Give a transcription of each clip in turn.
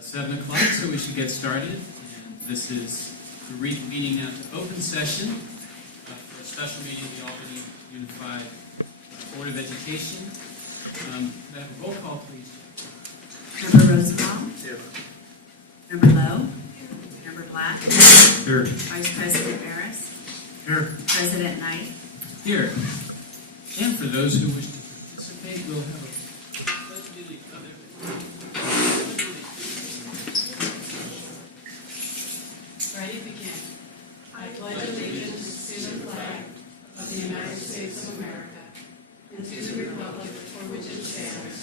7 o'clock, so we should get started. And this is the reconvening of the open session for a special meeting of the Albany Unified Board of Education. Can I have a roll call, please? Member Rosenbaum? Here. Member Lowe? Here. Member Black? Here. Vice President Barris? Here. President Knight? Here. And for those who wish to participate, we'll have a pledge of allegiance. Ready, begin. I pledge allegiance to the flag of the United States of America and to the republic for which it stands,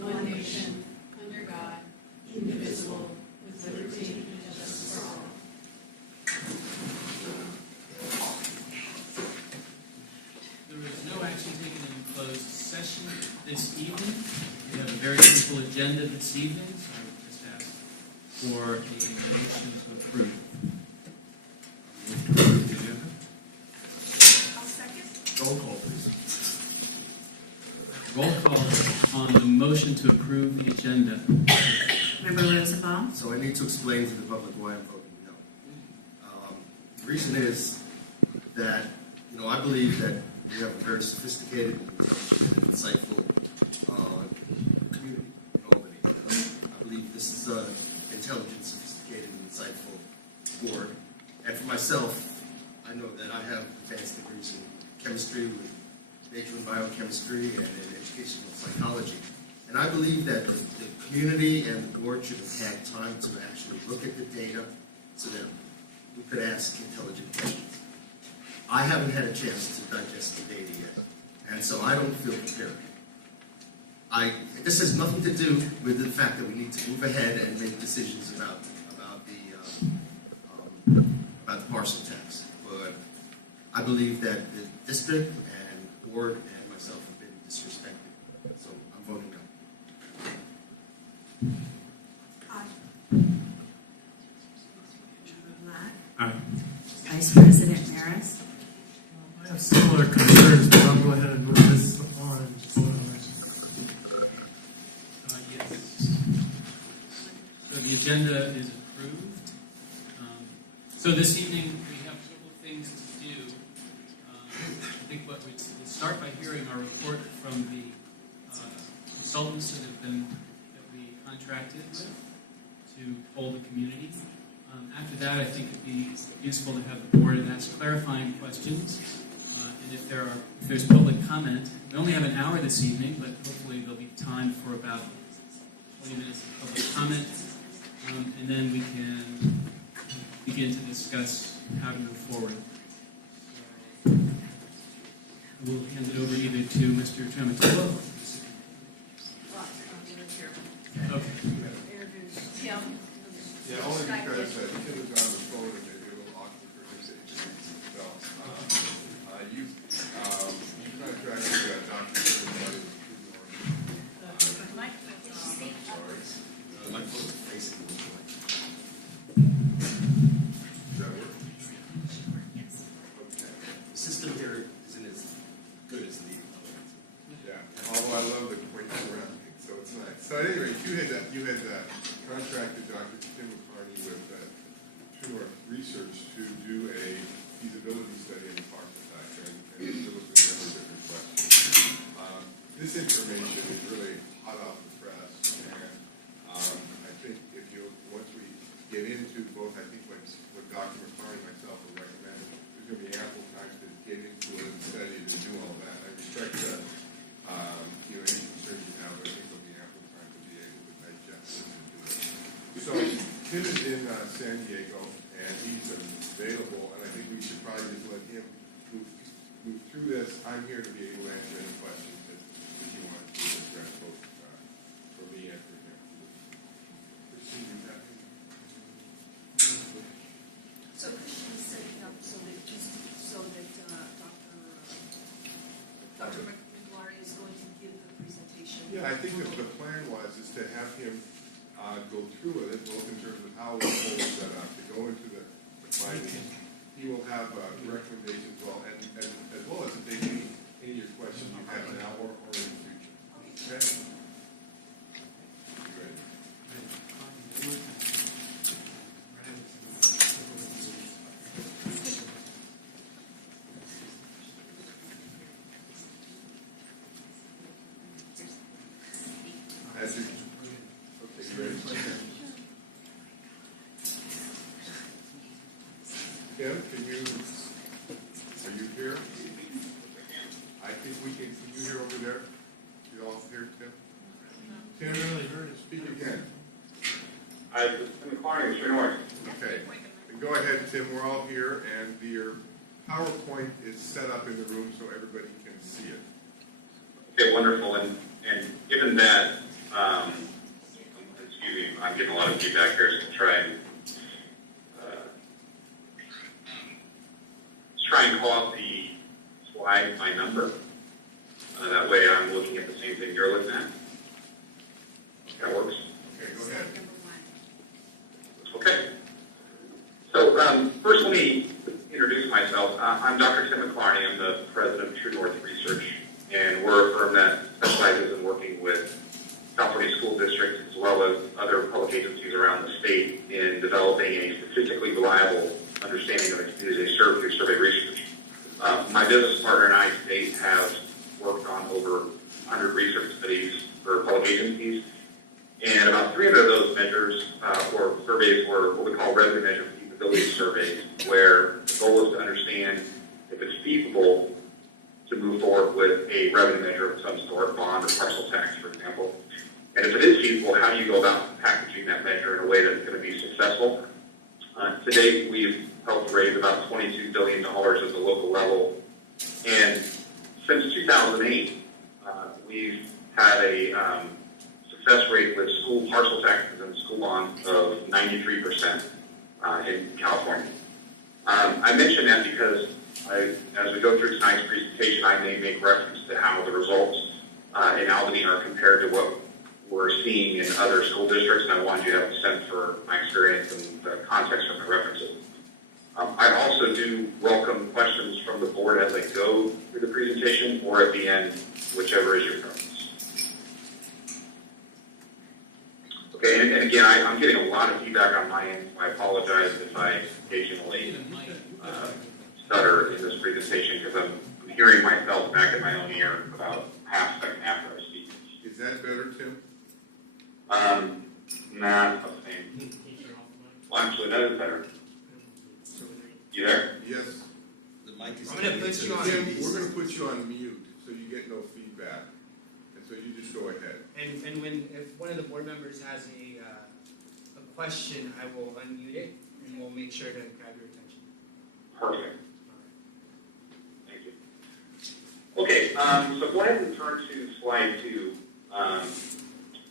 one nation, under God, indivisible, with liberty and justice for all. There is no action taken in closed session this evening. We have a very simple agenda this evening, so I would just ask for a motion to approve. I'll second. Roll call, please. Roll call on the motion to approve the agenda. Member Rosenbaum? So I need to explain to the public why I'm voting no. The reason is that, I believe that we have a very sophisticated, intelligent, and insightful community in Albany. I believe this is an intelligent, sophisticated, and insightful board. And for myself, I know that I have advanced degrees in chemistry with major in biochemistry and in educational psychology. And I believe that the community and the board should have had time to actually look at the data so that we could ask intelligent questions. I haven't had a chance to digest the data yet, and so I don't feel prepared. This has nothing to do with the fact that we need to move ahead and make decisions about the parcel tax. But I believe that the district and board and myself have been disrespected. So I'm voting no. Aye. Member Black? Aye. Vice President Barris? I have similar concerns, but I'll go ahead and move this on and just vote on it. Yes. So the agenda is approved. So this evening we have several things to do. I think we'll start by hearing our report from the consultants that we contracted with to poll the community. After that, I think it'd be useful to have the board ask clarifying questions. And if there's public comment, we only have an hour this evening, but hopefully there'll be time for about 20 minutes of public comment. And then we can begin to discuss how to move forward. So we'll hand it over either to Mr. Tramatolo. Okay. Yeah, only because Tim is on the phone and maybe a little awkward for him to introduce himself. You contracted Dr. Tim. My phone is facing the board. Does that work? Yes. Okay. The system here isn't as good as the Yeah, although I love the point around it, so it's nice. So at any rate, you had contracted Dr. Tim with Truor Research to do a feasibility study in the parcel tax, and to look at a number of different questions. This information is really hot off the press, and I think once we get into both, I think what Dr. McCartney and myself will recommend, there's going to be ample time to get into it and study it and do all that. I respect any concerns you have, but I think there'll be ample time to be able to digest this and do it. So Tim is in San Diego, and he's available, and I think we should probably just let him move through this. I'm here to be able to answer any questions that you want to address, both for me and for him. Proceed with that. So Christian is setting up so that Dr. McLaurin is going to give the presentation. Yeah, I think that the plan is to have him go through it, both in terms of how the whole is set up, to go into the findings. He will have recommendations as well as to take any of your questions you have now or in the future. Okay? You ready? Are you here? I think we can you hear over there? You all hear Tim? Tim, really heard it. Speak again. Hi, this is Tim McClarty, True North. Okay. And go ahead, Tim. We're all here, and your PowerPoint is set up in the room so everybody can see it. Okay, wonderful. And given that, excuse me, I'm getting a lot of feedback here, so I'll try and call out the slide by number. That way I'm looking at the same thing you're looking at. That works. Okay, go ahead. Number one. Okay. So first let me introduce myself. I'm Dr. Tim McClarty. I'm the president of True North Research, and we're a firm that specializes in working with California school districts as well as other public agencies around the state in developing a statistically reliable understanding of the communities they serve through survey research. My business partner and I to date have worked on over 100 research studies for public agencies, and about 300 of those measures or surveys were what we call revenue measure feasibility surveys, where the goal is to understand if it's feasible to move forward with a revenue measure of some sort, bond or parcel tax, for example. And if it is feasible, how do you go about packaging that measure in a way that's going to be successful? To date, we've helped raise about $22 billion at the local level. And since 2008, we've had a success rate with school parcel taxes and school bonds of 93% in California. I mention that because as we go through tonight's presentation, I may make reference to how the results in Albany are compared to what we're seeing in other school districts, and I wanted you to have a sense for my experience and the context for my references. I also do welcome questions from the board as I go through the presentation or at the end, whichever is your preference. Okay, and again, I'm getting a lot of feedback on my end. I apologize if I occasionally stutter in this presentation because I'm hearing myself back in my own ear about half a second after I speak. Is that better, Tim? Nah, it's not the same. Well, actually, that is better. You there? Yes. The mic is. I'm gonna put you on- Tim, we're going to put you on mute so you get no feedback. And so you just go ahead. And if one of the board members has a question, I will unmute it and we'll make sure to grab your attention. Perfect. Thank you. Okay, so go ahead and turn to slide 2,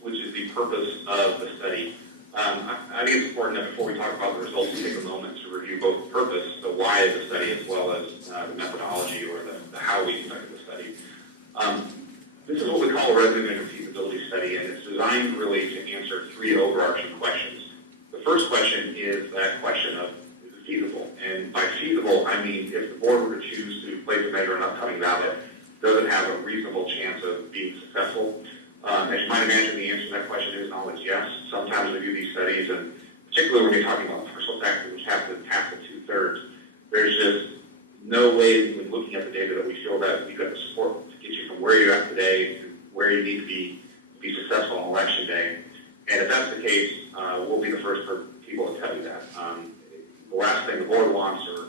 which is the purpose of the study. I think it's important that before we talk about the results, we take a moment to review both the purpose, the why of the study, as well as the methodology or the how we conducted the study. This is what we call a revenue measure feasibility study, and it's designed really to answer 3 overarching questions. The first question is that question of, is it feasible? And by feasible, I mean if the board were to choose to place a measure on upcoming ballot, does it have a reasonable chance of being successful? As you might imagine, the answer to that question isn't always yes. Sometimes we do these studies, and particularly when you're talking about parcel taxes, which have to tax at 2/3, there's just no way when looking at the data that we feel that we've got the support to get you from where you're at today to where you need to be successful on election day. And if that's the case, we'll be the first people to tell you that. The last thing the board wants or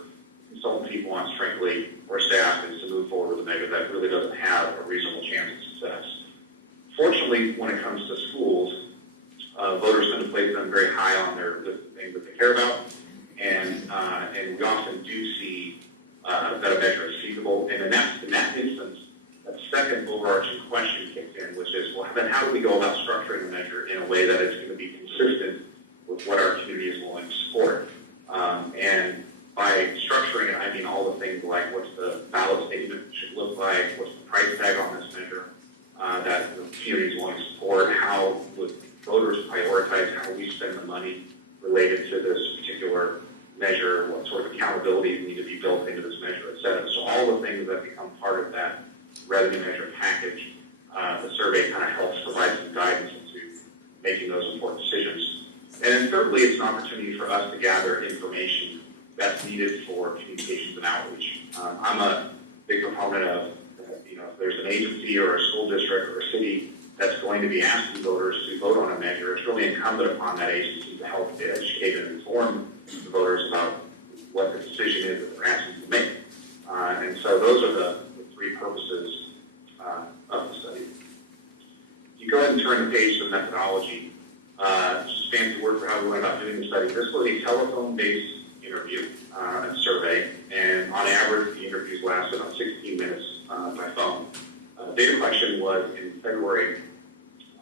consultant people wants, frankly, or staff, is to move forward with a measure that really doesn't have a reasonable chance of success. Fortunately, when it comes to schools, voters tend to place them very high on their list of things that they care about, and we often do see that a measure is feasible. And in that instance, that second overarching question kicks in, which is, well, then how do we go about structuring the measure in a way that is going to be consistent with what our community is willing to support? And by structuring it, I mean all the things like what's the ballot statement should look like, what's the price tag on this measure that the community is willing to support, how would voters prioritize how we spend the money related to this particular measure, what sort of accountabilities need to be built into this measure, et cetera. So all the things that become part of that revenue measure package, the survey kind of helps provide some guidance into making those important decisions. And then thirdly, it's an opportunity for us to gather information that's needed for communications and outreach. I'm a big proponent of, if there's an agency or a school district or a city that's going to be asking voters to vote on a measure, it's really incumbent upon that agency to help educate and inform the voters about what the decision is that they're asking to make. And so those are the three purposes of the study. If you go ahead and turn the page to the methodology, just a fancy word for how we went about doing the study. This was a telephone-based interview survey, and on average, the interviews lasted about 16 minutes by phone. Data collection was in February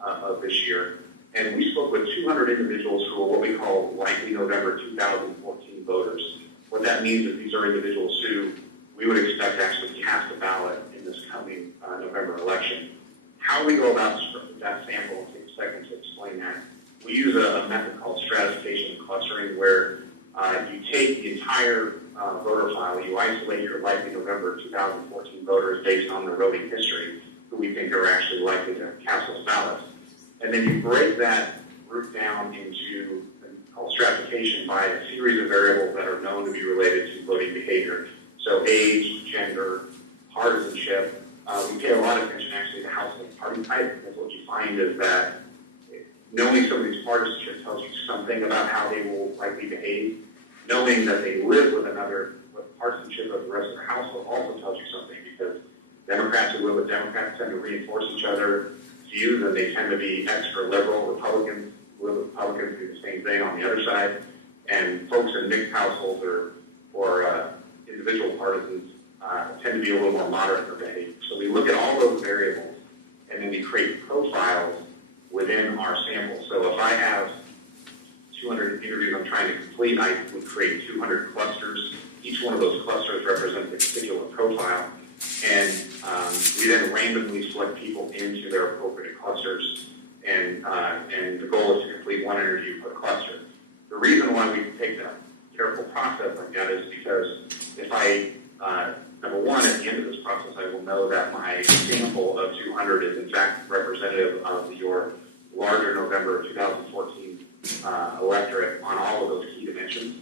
of this year, and we spoke with 200 individuals who are what we call likely November 2014 voters. What that means is these are individuals who we would expect to actually cast a ballot in this coming November election. How we go about that sample, I'll take a second to explain that. We use a method called stratification and clustering, where you take the entire voter file, you isolate your likely November 2014 voters based on their voting history, who we think are actually likely to cast those ballots. And then you break that group down into called stratification by a series of variables that are known to be related to voting behavior. So age, gender, partisanship. We pay a lot of attention actually to household party type, because what you find is that knowing some of these partisanship tells you something about how they will likely behave. Knowing that they live with another, with partisanship of the rest of their household also tells you something, because Democrats who live with Democrats tend to reinforce each other's views, and they tend to be extra liberal. Republicans who live with Republicans do the same thing on the other side. And folks in mixed households or individual partisans tend to be a little more moderate in their behavior. So we look at all those variables, and then we create profiles within our sample. So if I have 200 interviews I'm trying to complete, I would create 200 clusters. Each one of those clusters represents a particular profile. And we then randomly select people into their appropriate clusters. And the goal is to complete one interview per cluster. The reason why we take that careful process like that is because if I, number one, at the end of this process, I will know that my sample of 200 is in fact representative of your larger November 2014 electorate on all of those key dimensions.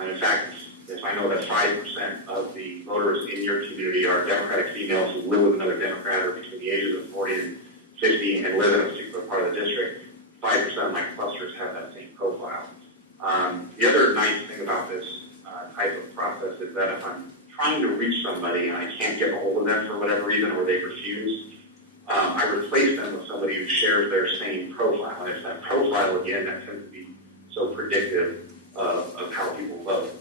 In fact, if I know that 5% of the voters in your community are Democratic females who live with another Democrat or between the ages of 40 and 50 and live in a particular part of the district, 5% of my clusters have that same profile. The other nice thing about this type of process is that if I'm trying to reach somebody and I can't get a hold of them for whatever reason, or they refuse, I replace them with somebody who shares their same profile. And it's that profile, again, that tends to be so predictive of how people vote.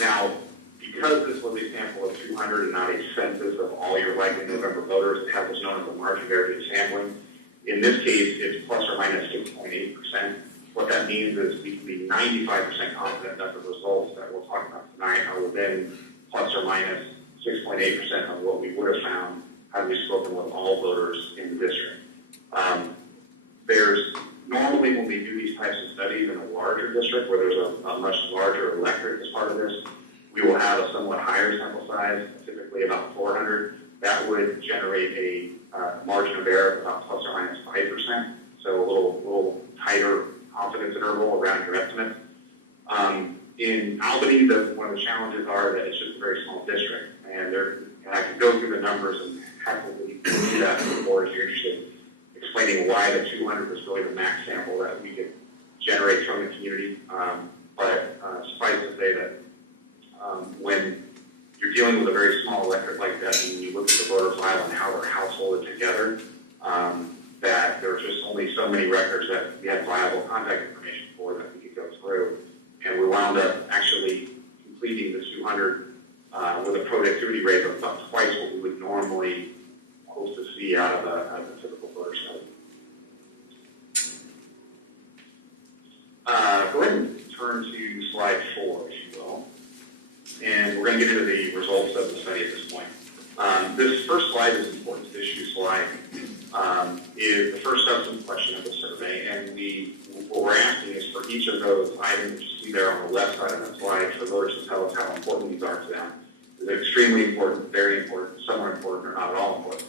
Now, because this was a sample of 200 and not a census of all your likely November voters, it has what's known as the margin of error sampling. In this case, it's plus or minus 6.8%. What that means is we can be 95% confident that the results that we'll talk about tonight are within plus or minus 6.8% of what we would have found had we spoken with all voters in the district. There's normally, when we do these types of studies in a larger district where there's a much larger electorate as part of this, we will have a somewhat higher sample size, typically about 400. That would generate a margin of error of about plus or minus 5%, so a little tighter confidence interval around your estimate. In Albany, one of the challenges are that it's just a very small district, and I can go through the numbers and happily do that before if you're interested, explaining why the 200 is really the max sample that we could generate from the community. But suffice to say that when you're dealing with a very small electorate like that, and you look at the voter file and how they're householded together, that there's just only so many records that we had viable contact information for that we could go through. And we wound up actually completing the 200 with a productivity rate of about twice what we would normally hope to see out of a typical voter study. Go ahead and turn to slide 4, if you will. And we're going to get into the results of the study at this point. This first slide is an important issue slide. Is the first substance question of the survey, and what we're asking is for each of those items that you see there on the left side of the slide for voters to tell us how important these are to them. Is it extremely important, very important, somewhat important, or not at all important?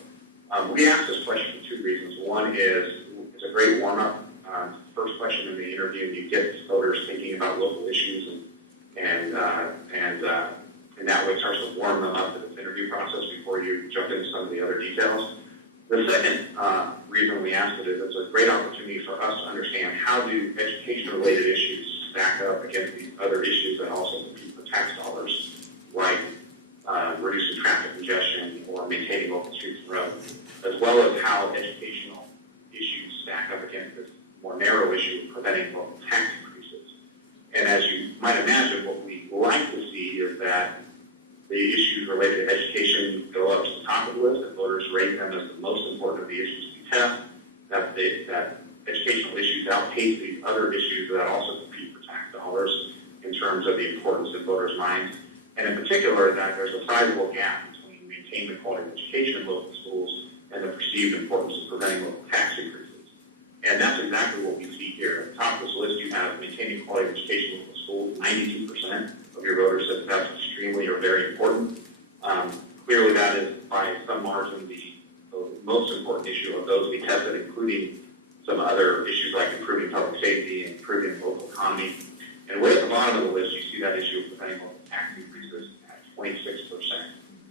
We ask this question for 2 reasons. One is it's a great warm-up. First question in the interview, you get voters thinking about local issues, and that way it starts to warm them up to this interview process before you jump into some of the other details. The second reason we asked it is it's a great opportunity for us to understand how do education-related issues stack up against these other issues that also compete maintaining local streets and roads, as well as how educational issues stack up against this more narrow issue of preventing local tax increases. And as you might imagine, what we like to see is that the issues related to education go up to the top of the list, and voters rate them as the most important of the issues to be tested, that educational issues outpace these other issues that also compete for tax dollars in terms of the importance in voters' minds, and in particular that there's a sizable gap between maintaining the quality of education in local schools and the perceived importance of preventing local tax increases. And that's exactly what we see here. At the top of this list, you have maintaining quality of education in local schools. 92% of your voters said that's extremely or very important. Clearly, that is by some margin the most important issue of those we tested, including some other issues like improving public safety and improving the local economy. And way at the bottom of the list, you see that issue of preventing local tax increases at 26%,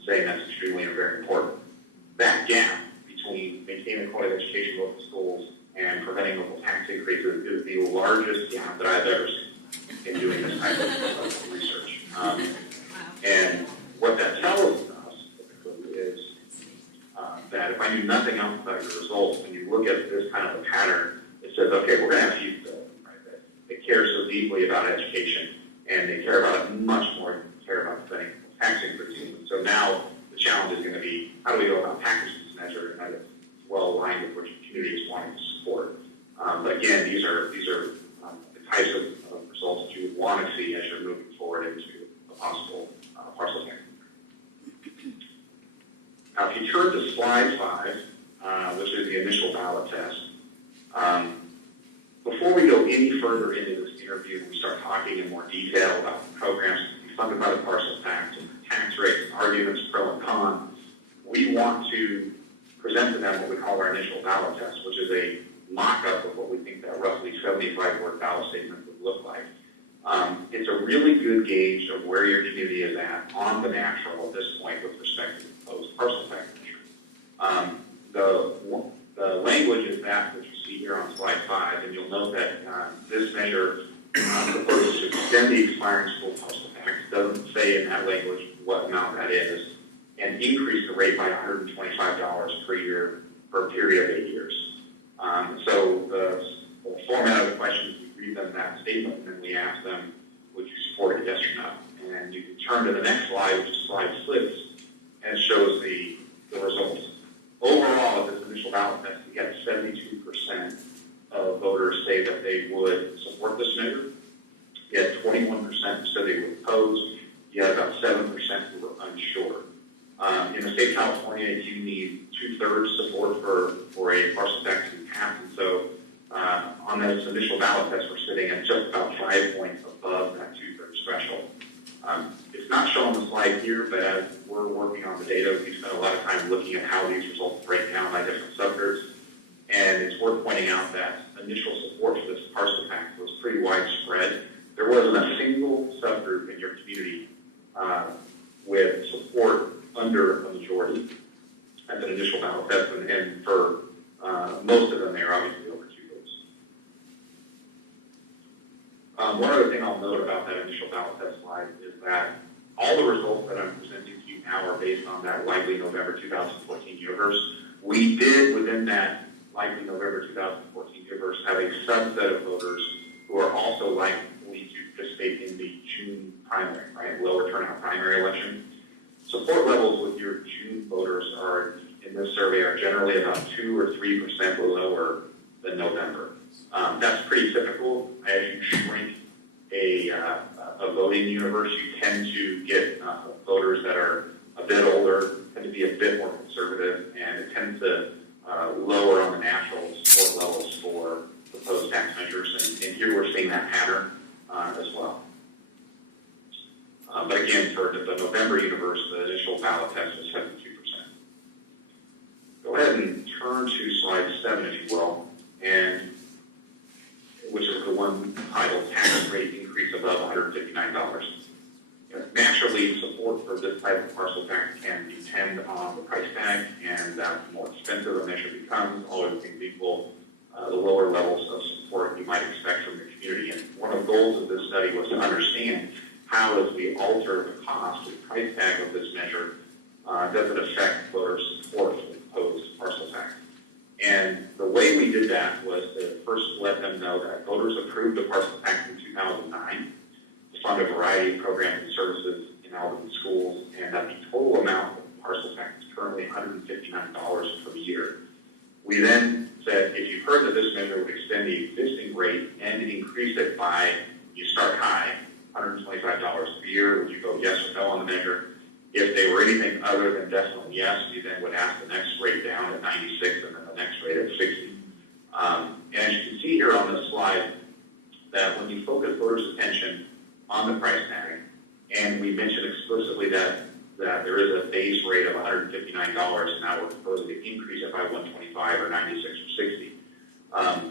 saying that's extremely and very important. That gap between maintaining the quality of education in local schools and preventing local tax increases is the largest gap that I've ever seen in doing this type of research. And what that tells us typically is that if I knew nothing else about your results, when you look at this kind of a pattern, it says, okay, we're going to have people that they care so deeply about education, and they care about it much more than they care about preventing tax increases. And so now the challenge is going to be, how do we go about packaging this measure and that it's well aligned with what your community is wanting to support? But again, these are the types of results that you would want to see as you're moving forward into a possible parcel tax. Now, if you turn to slide 5, which is the initial ballot test, before we go any further into this interview, we start talking in more detail about the programs to be funded by the parcel tax and the tax rates, arguments, pro and con. We want to present to them what we call our initial ballot test, which is a mock-up of what we think that roughly 75-word ballot statement would look like. It's a really good gauge of where your community is at on the natural at this point with respect to the proposed parcel tax measure. The language is that which you see here on slide 5, and you'll note that this measure proposes to extend the expiring school parcel tax. It doesn't say in that language what amount that is, and increase the rate by $125 per year for a period of 8 years. So the format of the question is we read them that statement, and then we ask them, would you support it, yes or no? And you can turn to the next slide, which is slide 6, and it shows the results. Overall, at this initial ballot test, we got 72% of voters say that they would support this measure. You had 21% who said they would oppose. You had about 7% who were unsure. In the state of California, you need 2/3 support for a parcel tax to be passed. And so on this initial ballot test, we're sitting at just about 5 points above that 2/3 threshold. It's not shown on the slide here, but as we're working on the data, we spent a lot of time looking at how these results break down by different subgroups. And it's worth pointing out that initial support for this parcel tax was pretty widespread. There wasn't a single subgroup in your community with support under a majority at the initial ballot test, and for most of them, they are obviously over 2 votes. One other thing I'll note about that initial ballot test slide is that all the results that I'm presenting to you now are based on that likely November 2014 universe. We did, within that likely November 2014 universe, have a subset of voters who are also likely to participate in the June primary, right, lower turnout primary election. Support levels with your June voters are, in this survey, are generally about 2 or 3% lower than November. That's pretty typical. As you shrink a voting universe, you tend to get voters that are a bit older, tend to be a bit more conservative, and it tends to lower on the natural support levels for proposed tax measures. And here we're seeing that pattern as well. But again, for the November universe, the initial ballot test was 72%. Go ahead and turn to slide 7, if you will, and which is the one titled Tax Rate Increase Above $159. Naturally, support for this type of parcel tax can depend on the price tag, and the more expensive a measure becomes, all other things equal, the lower levels of support you might expect from your community. And one of the goals of this study was to understand how, as we alter the cost, the price tag of this measure, doesn't affect voter support for the proposed parcel tax. And the way we did that was to first let them know that voters approved the parcel tax in 2009 to fund a variety of programs and services in Albany schools, and that the total amount of the parcel tax is currently $159 per year. We then said, if you've heard that this measure would extend the existing rate and increase it by, you start high, $125 per year, would you vote yes or no on the measure? If they were anything other than definitely yes, we then would ask the next rate down at 96 and then the next rate at 60. And as you can see here on this slide, that when you focus voters' attention on the price tag, and we mentioned explicitly that there is a base rate of $159, and now we're proposing to increase it by 125 or 96 or 60.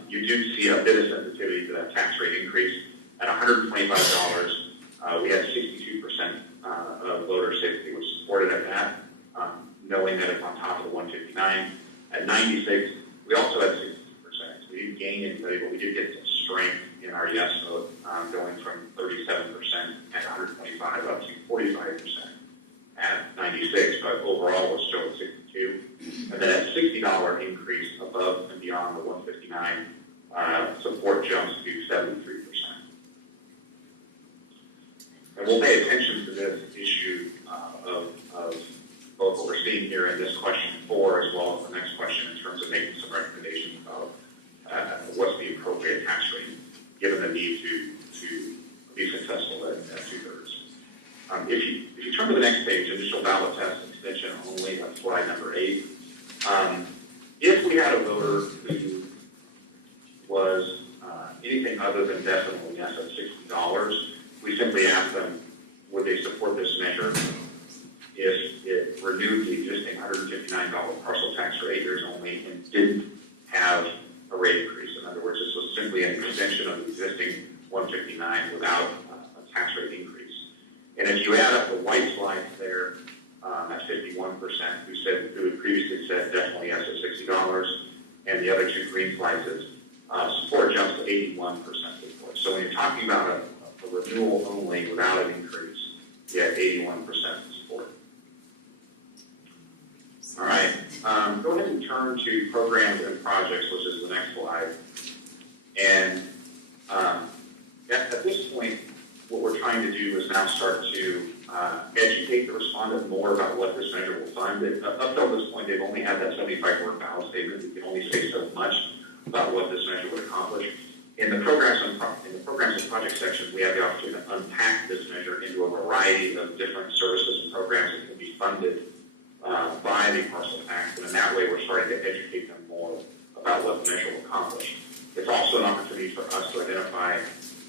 You do see a bit of sensitivity to that tax rate increase. At $125, we had 62% of voters say they were supported at that, knowing that it's on top of the 159. At 96, we also had 62%. So we didn't gain anybody, but we did get some strength in our yes vote, going from 37% at 125 up to 45% at 96, but overall we're still at 62. And then at $60 increase above and beyond the 159, support jumps to 73%. And we'll pay attention to this issue of both what we're seeing here in this question 4 as well as the next question in terms of making some recommendations about what's the appropriate tax rate given the need to be successful at 2/3. If you turn to the next page, initial ballot test extension only, that's slide number 8. If we had a voter who was anything other than definitely yes at $60, we simply asked them, would they support this measure if it renewed the existing $159 parcel tax for 8 years only and didn't have a rate increase? In other words, this was simply an extension of the existing 159 without a tax rate increase. And if you add up the white slides there, at 51%, who had previously said definitely yes at $60, and the other 2 green slides is support jumps to 81% support. So when you're talking about a renewal only without an increase, you have 81% support. All right, go ahead and turn to programs and projects, which is the next slide. And at this point, what we're trying to do is now start to educate the respondent more about what this measure will fund. Up till this point, they've only had that 75-word ballot statement. We can only say so much about what this measure would accomplish. In the programs and projects section, we have the opportunity to unpack this measure into a variety of different services and programs that can be funded by the parcel tax. And in that way, we're starting to educate them more about what the measure will accomplish. It's also an opportunity for us to identify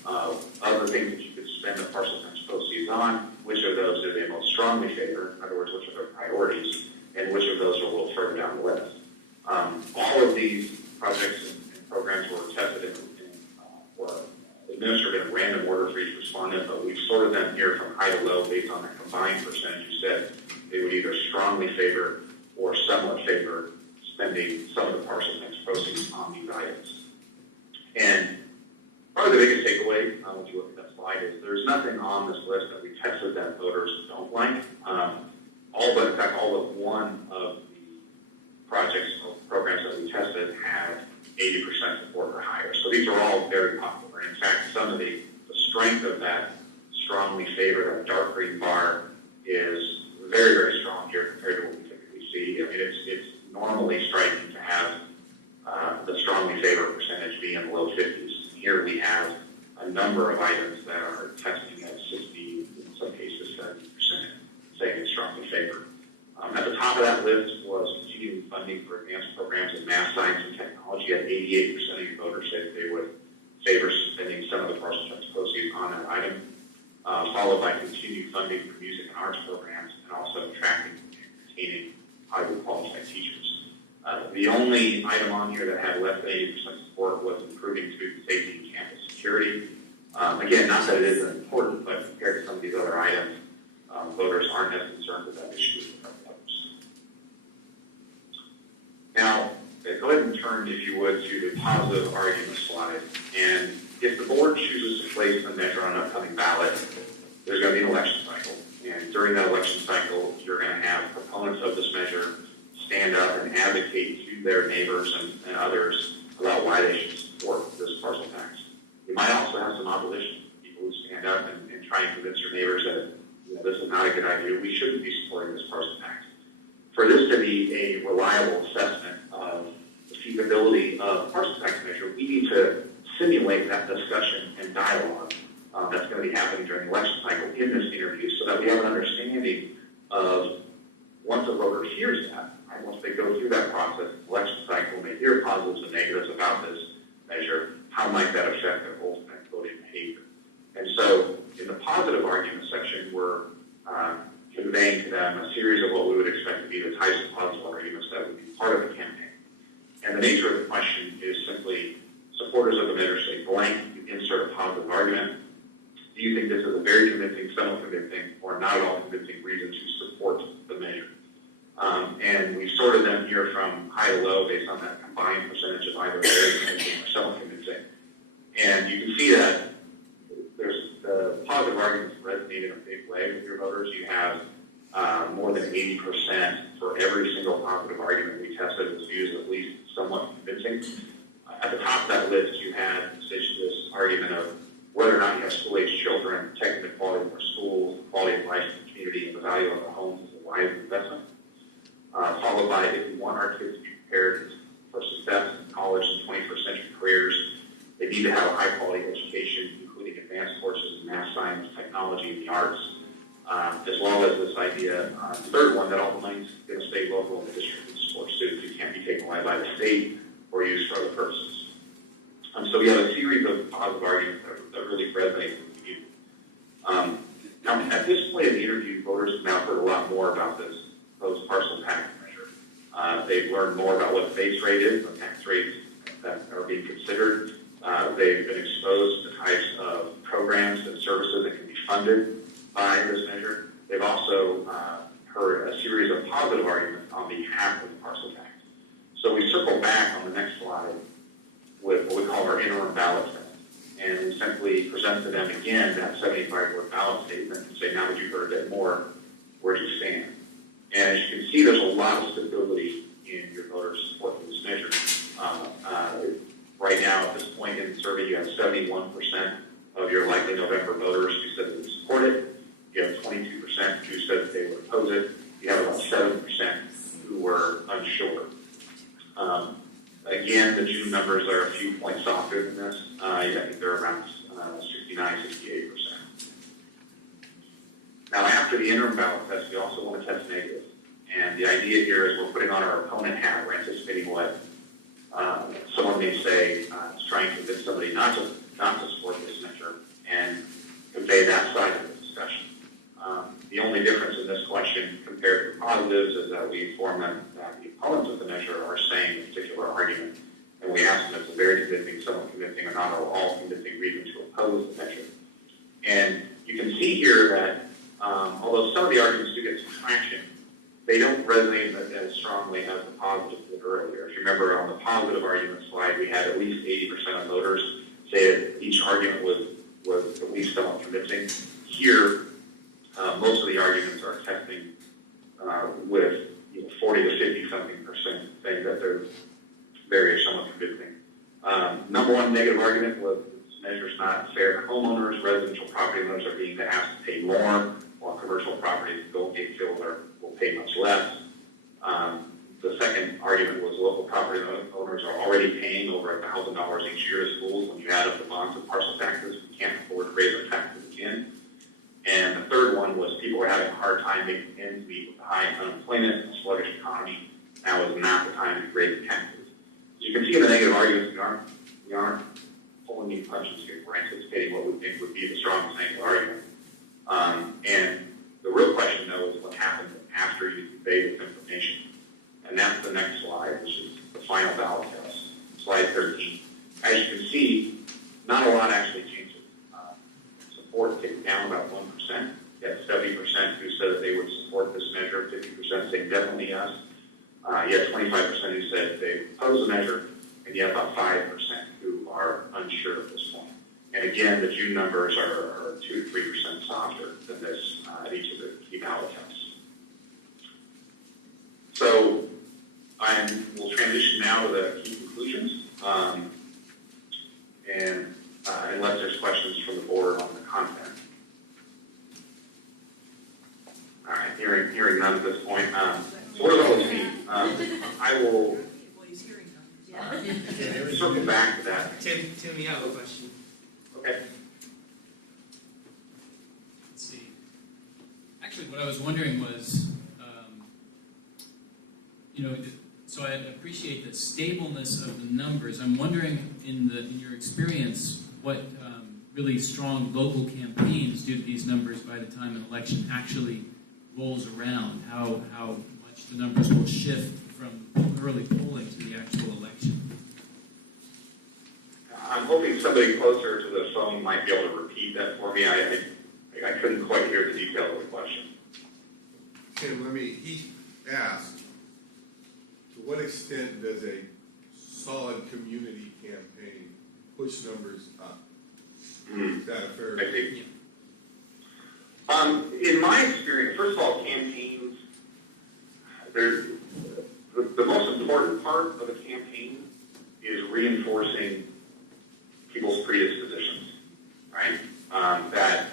other things that you could spend the parcel tax proceeds on, which of those do they most strongly favor, in other words, which are their priorities, and which of those are a little further down the list. All of these projects and programs were tested or administered in a random order for each respondent, but we've sorted them here from high to low based on the combined percentage who said they would either strongly favor or somewhat favor spending some of the parcel tax proceeds on these items. And probably the biggest takeaway, when you look at that slide, is there's nothing on this list that we tested that voters don't like. All but one of the projects or programs that we tested had 80% support or higher. So these are all very popular. In fact, some of the strength of that strongly favored, dark green bar, is very, very strong here compared to what we typically see. I mean, it's normally striking to have the strongly favored percentage be in the low 50s. Here we have a number of items that are testing at 60, in some cases 70%, saying it's strongly favored. At the top of that list was continuing funding for advanced programs in math, science, and technology. At 88% of your voters said they would favor spending some of the parcel tax proceeds on that item, followed by continued funding for music and arts programs, and also attracting and retaining highly qualified teachers. The only item on here that had less than 80% support was improving student safety and campus security. Again, not that it isn't important, but compared to some of these other items, voters aren't as concerned with that issue as others. Now, go ahead and turn, if you would, to the positive argument slide. And if the board chooses to place a measure on an upcoming ballot, there's going to be an election cycle. And And during that election cycle, you're going to have proponents of this measure stand up and advocate to their neighbors and others about why they should support this parcel tax. You might also have some opposition, people who stand up and try and convince your neighbors that this is not a good idea, we shouldn't be supporting this parcel tax. For this to be a reliable assessment of the feasibility of the parcel tax measure, we need to simulate that discussion and dialogue that's going to be happening during the election cycle in this interview so that we have an understanding of once a voter hears that, right, once they go through that process, election cycle, and they hear positives and negatives about this measure, how might that affect their ultimate voting behavior? And so in the positive argument section, we're conveying to them a series of what we would expect to be the types of positive arguments that would be part of the campaign. And the nature of the question is simply, supporters of the measure say blank, you insert a positive argument. Do you think this is a very convincing, somewhat convincing, or not at all convincing reason to support the measure? And we sorted them here from high to low based on that combined percentage of either very convincing or somewhat convincing. And you can see that there's the positive arguments resonate in a big way with your voters. You have more than 80% for every single positive argument we tested was viewed as at least somewhat convincing. At the top of that list, you had this argument of whether or not you have school-age children, protecting the quality of our schools, the quality of life in the community, and the value of our homes as a wise investment. Followed by, if we want our kids to be prepared for success in college and 21st century careers, they need to have a high-quality education, including advanced courses in math, science, technology, and the arts, as well as this idea, the third one, that all the money's going to stay local in the district and support students who can't be taken away by the state or used for other purposes. So we have a series of positive arguments that really resonate with you. Now, at this point in the interview, voters have now heard a lot more about this proposed parcel tax measure. They've learned more about what the base rate is, the tax rates that are being considered. They've been exposed to the types of programs and services that can be funded by this measure. They've also heard a series of positive arguments on behalf of the parcel tax. So we circle back on the next slide with what we call our interim ballot test. And we simply present to them again that 75-word ballot statement and say, now that you've heard a bit more, where do you stand? And as you can see, there's a lot of stability in your voter support for this measure. Right now, at this point in the survey, you have 71% of your likely November voters who said they would support it. You have 22% who said that they would oppose it. You have about 7% who were unsure. Again, the June numbers are a few points softer than this. I think they're around 69, 68%. Now, after the interim ballot test, we also want to test negative. And the idea here is we're putting on our opponent hat. We're anticipating what someone may say to try and convince somebody not to support this measure and convey that side of the discussion. The only difference in this question compared to positives is that we inform them that the opponents of the measure are saying a particular argument, and we ask them if it's a very convincing, somewhat convincing, or not at all convincing reason to oppose the measure. And you can see here that although some of the arguments do get some traction, they don't resonate as strongly as the positives did earlier. If you remember on the positive argument slide, we had at least 80% of voters say that each argument was at least somewhat convincing. Here, most of the arguments are testing with 40 to 50 something percent saying that they're very or somewhat convincing. Number one negative argument was this measure is not fair to homeowners. Residential property owners are being asked to pay more, while commercial properties in Goldgate Field will pay much less. The second argument was local property owners are already paying over $1,000 each year to schools. When you add up the bonds and parcel taxes, we can't afford to raise our taxes again. And the third one was people were having a hard time making ends meet with the high unemployment and sluggish economy. Now is not the time to raise taxes. So you can see in the negative arguments, we aren't pulling any punches here. We're anticipating what we think would be the strongest negative argument. And the real question, though, is what happens after you convey this information. And that's the next slide, which is the final ballot test, slide 13. As you can see, not a lot actually changes. Support ticked down about 1%. You had 70% who said that they would support this measure, 50% saying definitely yes. You had 25% who said they oppose the measure, and you have about 5% who are unsure at this point. And again, the June numbers are 2 to 3% softer than this at each of the key ballot tests. So we'll transition now to the key conclusions. And unless there's questions from the board on the content. All right, hearing none at this point. So what does all this mean? I will Well, he's hearing them. circle back to that. Tim, you have a question. Okay. Let's see. Actually, what I was wondering was, so I appreciate the stableness of the numbers. I'm wondering, in your experience, what really strong local campaigns do to these numbers by the time an election actually rolls around? How much the numbers will shift from early polling to the actual election? I'm hoping somebody closer to the phone might be able to repeat that for me. I couldn't quite hear the detail of the question. Tim, he asked, to what extent does a solid community campaign push numbers up? Is that a fair? I think. In my experience, first of all, campaigns, the most important part of a campaign is reinforcing people's predispositions, right? That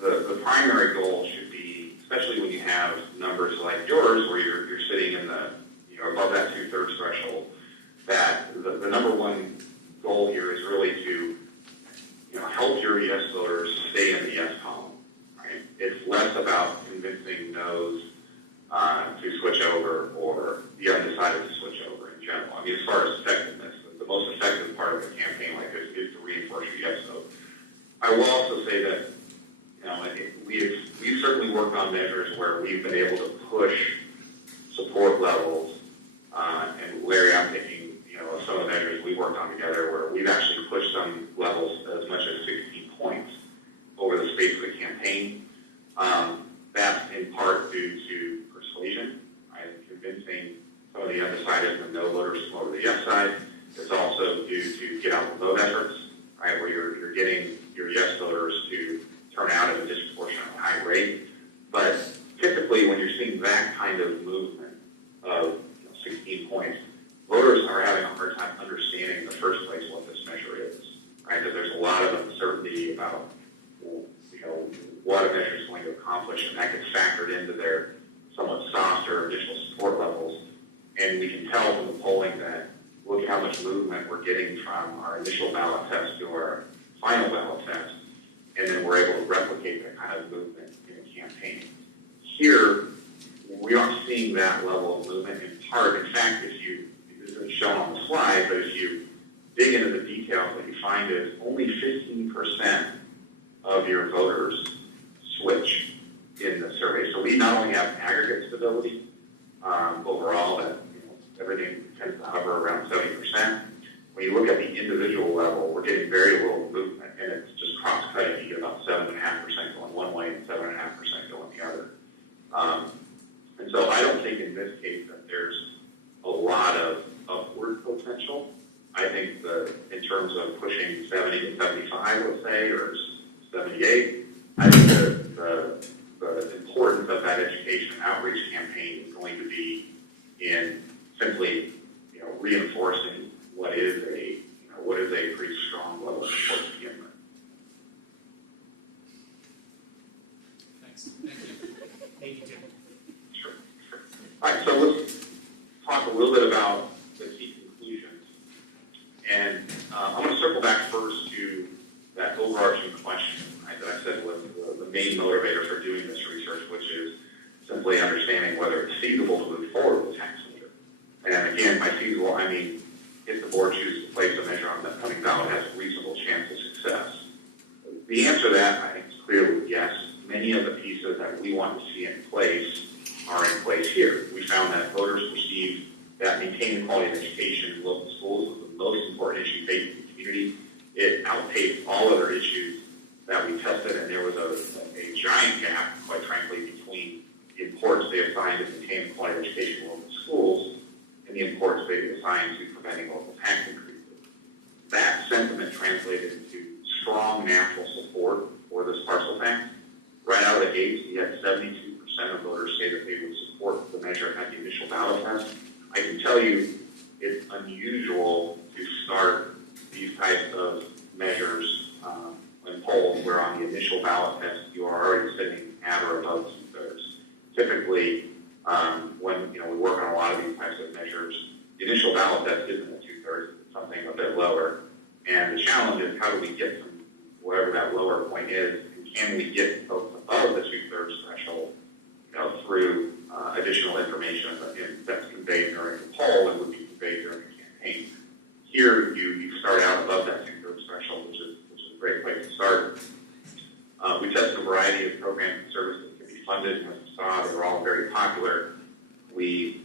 the primary goal should be, especially when you have numbers like yours, where you're sitting in the above that 2/3 threshold, that the number one goal here is really to help your yes voters stay in the yes column, right? It's less about convincing no's to switch over or the undecided to switch over in general. I mean, as far as effectiveness, the most effective part of a campaign like this is to reinforce your yes vote. I will also say that we've certainly worked on measures where we've been able to push support levels, and Larry, I'm thinking, some of the measures we worked on together where we've actually pushed some levels as much as 16 points over the space of the campaign. That's in part due to persuasion, right? Convincing some of the undecided and no voters to come over to the yes side. It's also due to get out the vote efforts, right, where you're getting your yes voters to turn out at a disproportionately high rate. But typically, when you're seeing that kind of movement of 16 points, voters are having a hard time understanding in the first place what this measure is, right? Because there's a lot of uncertainty about, what a measure is going to accomplish, and that gets factored into their somewhat softer initial support levels. And we can tell from the polling that look how much movement we're getting from our initial ballot test to our final ballot test, and then we're able to replicate that kind of movement in a campaign. Here, we aren't seeing that level of movement in part. In fact, this isn't shown on the slide, but if you dig into the details, what you find is only 15% of your voters switch in the survey. So we not only have aggregate stability overall, that everything tends to hover around 70%. When you look at the individual level, we're getting very little movement, and it's just cross-cutting. You get about 7.5% going one way and 7.5% going the other. And so I don't think in this case that there's a lot of upward potential. I think in terms of pushing 70 to 75, let's say, or 78, I think the importance of that education and outreach campaign is going to be in simply, reinforcing what is a pretty strong level of support to begin with. Thanks. Thank you. Thank you, Tim. Sure. All right, so let's talk a little bit about the key conclusions. And I'm going to circle back first to that overarching question, right, that I said was the main motivator for doing this research, which is simply understanding whether it's feasible to move forward with tax measure. And again, by feasible, I mean if the board chooses to place a measure on the upcoming ballot has a reasonable chance of success. The answer to that, I think, is clearly yes. Many of the pieces that we want to see in place are in place here. We found that voters perceive that maintaining quality of education in local schools was the most important issue facing the community. It outpaced all other issues that we tested, and there was a giant gap, quite frankly, between the importance they assigned to maintaining quality of education in local schools and the importance they assigned to preventing local tax increases. That sentiment translated into strong national support for this parcel tax. Right out of the gates, we had 72% of voters say that they would support the measure at the initial ballot test. I can tell you it's unusual to start these types of measures in polls where on the initial ballot test you are already sitting at or above 2/3. Typically, when we work on a lot of these types of measures, the initial ballot test isn't at 2/3, it's something a bit lower. And the challenge is how do we get from whatever that lower point is, and can we get folks above the 2/3 threshold through additional information that's conveyed during the poll and would be conveyed during the campaign. Here, you start out above that 2/3 threshold, which is a great place to start. We tested a variety of programs and services that can be funded, and as you saw, they were all very popular. We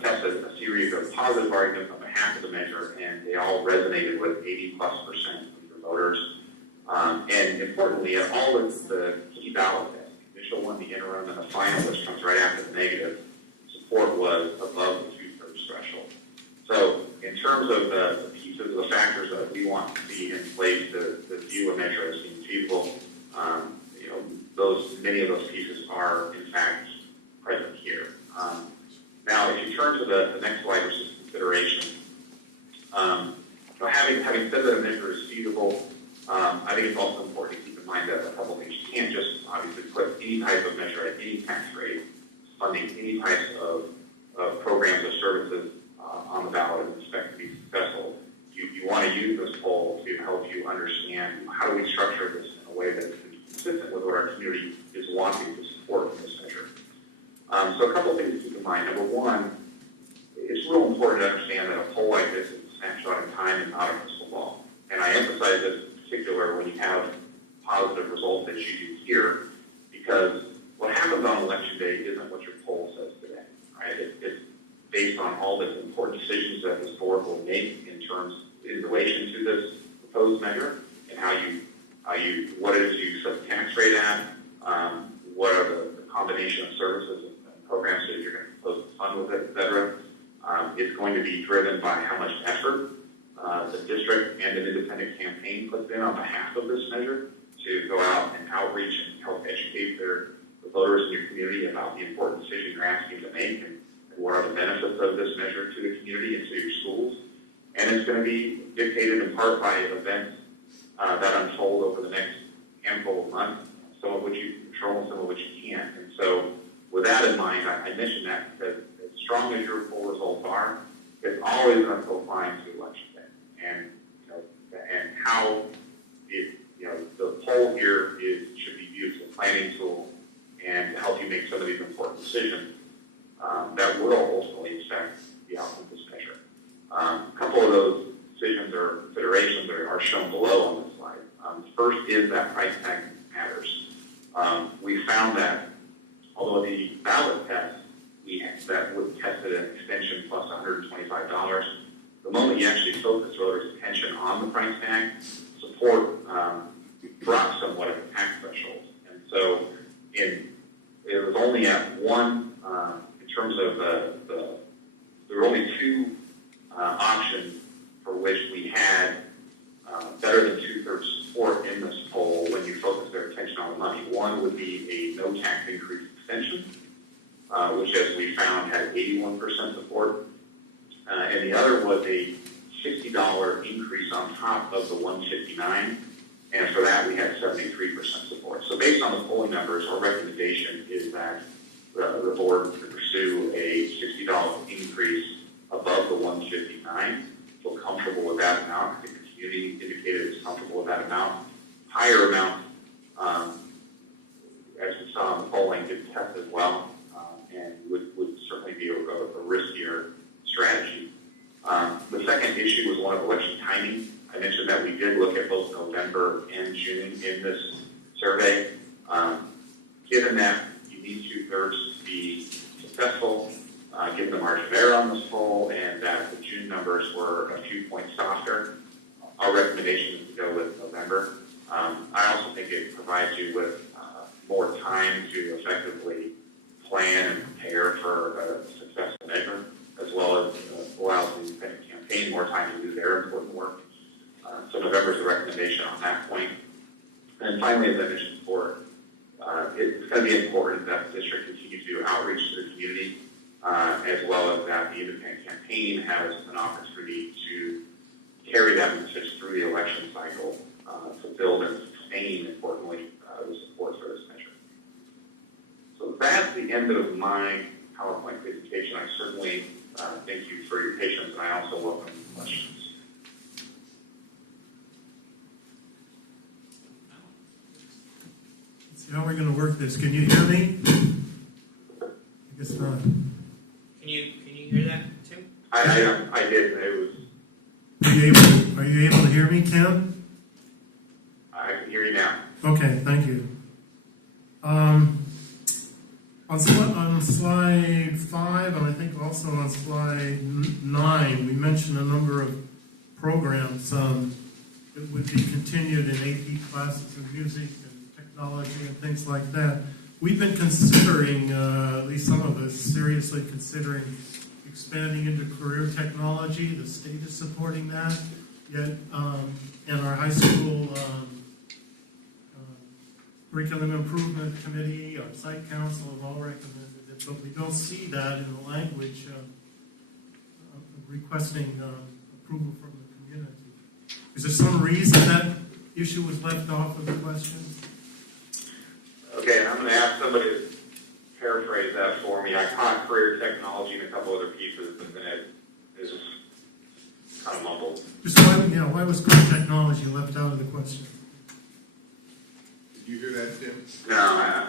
tested a series of positive arguments on behalf of the measure, and they all resonated with 80+% of the voters. And importantly, at all of the key ballot tests, the initial one, the interim, and the final, which comes right after the negative, support was above the 2/3 threshold. So in terms of the pieces, the factors that we want to see in place to view a measure as being feasible, many of those pieces are in fact present here. Now, if you turn to the next slide, which is consideration, having said that a measure is feasible, I think it's also important to keep in mind that a couple things. You can't just obviously put any type of measure at any tax rate, funding any types of programs or services on the ballot and expect to be successful. You want to use this poll to help you understand how do we structure this in a way that is consistent with what our community is wanting to support in this measure. So a couple of things to keep in mind. Number one, it's real important to understand that a poll like this is a snapshot in time and not a crystal ball. And I emphasize this in particular when you have positive results that you do here, because what happens on election day isn't what your poll says today, right? It's based on all the important decisions that this board will make in relation to this proposed measure and what it is you set the tax rate at, what are the combination of services and programs that you're going to propose to fund with it, et cetera. It's going to be driven by how much effort the district and an independent campaign puts in on behalf of this measure to go out and outreach and help educate the voters in your community about the important decision you're asking to make and what are the benefits of this measure to the community and to your schools. And it's going to be dictated in part by events that unfold over the next handful of months, some of which you control and some of which you can't. And so with that in mind, I mention that because as strong as your poll results are, it's always going to go fine to election day. And how the poll here should be used as a planning tool and to help you make some of these important decisions that will ultimately affect the outcome of this measure. A couple of those decisions or considerations are shown below on this slide. First is that price tag matters. We found that although the ballot test that would test an extension plus $125, the moment you actually focus voters' attention on the price tag, support drops somewhat at the tax threshold. And so it was only at one, in terms of there were only two options for which we had better than 2/3 support in this poll when you focus their attention on the money. One would be a no tax increase extension, which as we found had 81% support. And the other was a $60 increase on top of the $159, and for that we had 73% support. So based on the polling numbers, our recommendation is that the board to pursue a $60 increase above the $159. Feel comfortable with that amount. I think the community indicated it's comfortable with that amount. Higher amount, as we saw in the polling, did test as well, and would certainly be a riskier strategy. The second issue was one of election timing. I mentioned that we did look at both November and June in this survey. Given that you need 2/3 to be successful, given the margin of error on this poll, and that the June numbers were a few points softer, our recommendation is to go with November. I also think it provides you with more time to effectively plan and prepare for a successful measure, as well as allows the independent campaign more time to do their important work. So November is a recommendation on that point. And finally, as I mentioned before, it's going to be important that the district continue do outreach to the community, as well as that the independent campaign has an opportunity to carry that message through the election cycle to build and sustain, importantly, the support for this measure. So that's the end of my PowerPoint presentation. I certainly thank you for your patience, and I also welcome questions. Let's see how we're going to work this. Can you hear me? I guess not. Can you hear that, Tim? I did. It was. Are you able to hear me, Tim? I can hear you now. Okay, thank you. On slide 5, and I think also on slide 9, we mentioned a number of programs that would be continued in AP classes in music and technology and things like that. We've been considering, at least some of us, seriously considering expanding into career technology. The state is supporting that. Yet, and our high school Curriculum Improvement Committee, our site council have all recommended it, but we don't see that in the language requesting approval from the community. Is there some reason that issue was left off of the question? Okay, and I'm going to ask somebody to paraphrase that for me. I caught career technology and a couple other pieces, and then it is just kind of mumbled. Just why was career technology left out of the question? Did you hear that, Tim? No,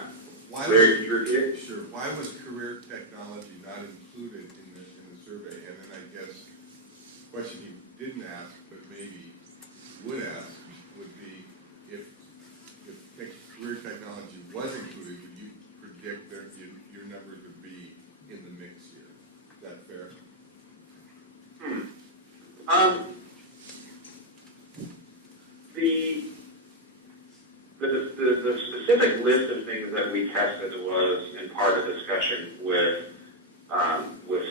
Why Larry, you're here? Sure. Why was career technology not included in the survey? And then I guess the question you didn't ask, but maybe would ask, would be if career technology was included, would you predict that your numbers would be in the mix here? Is that fair? The specific list of things that we tested was in part a discussion with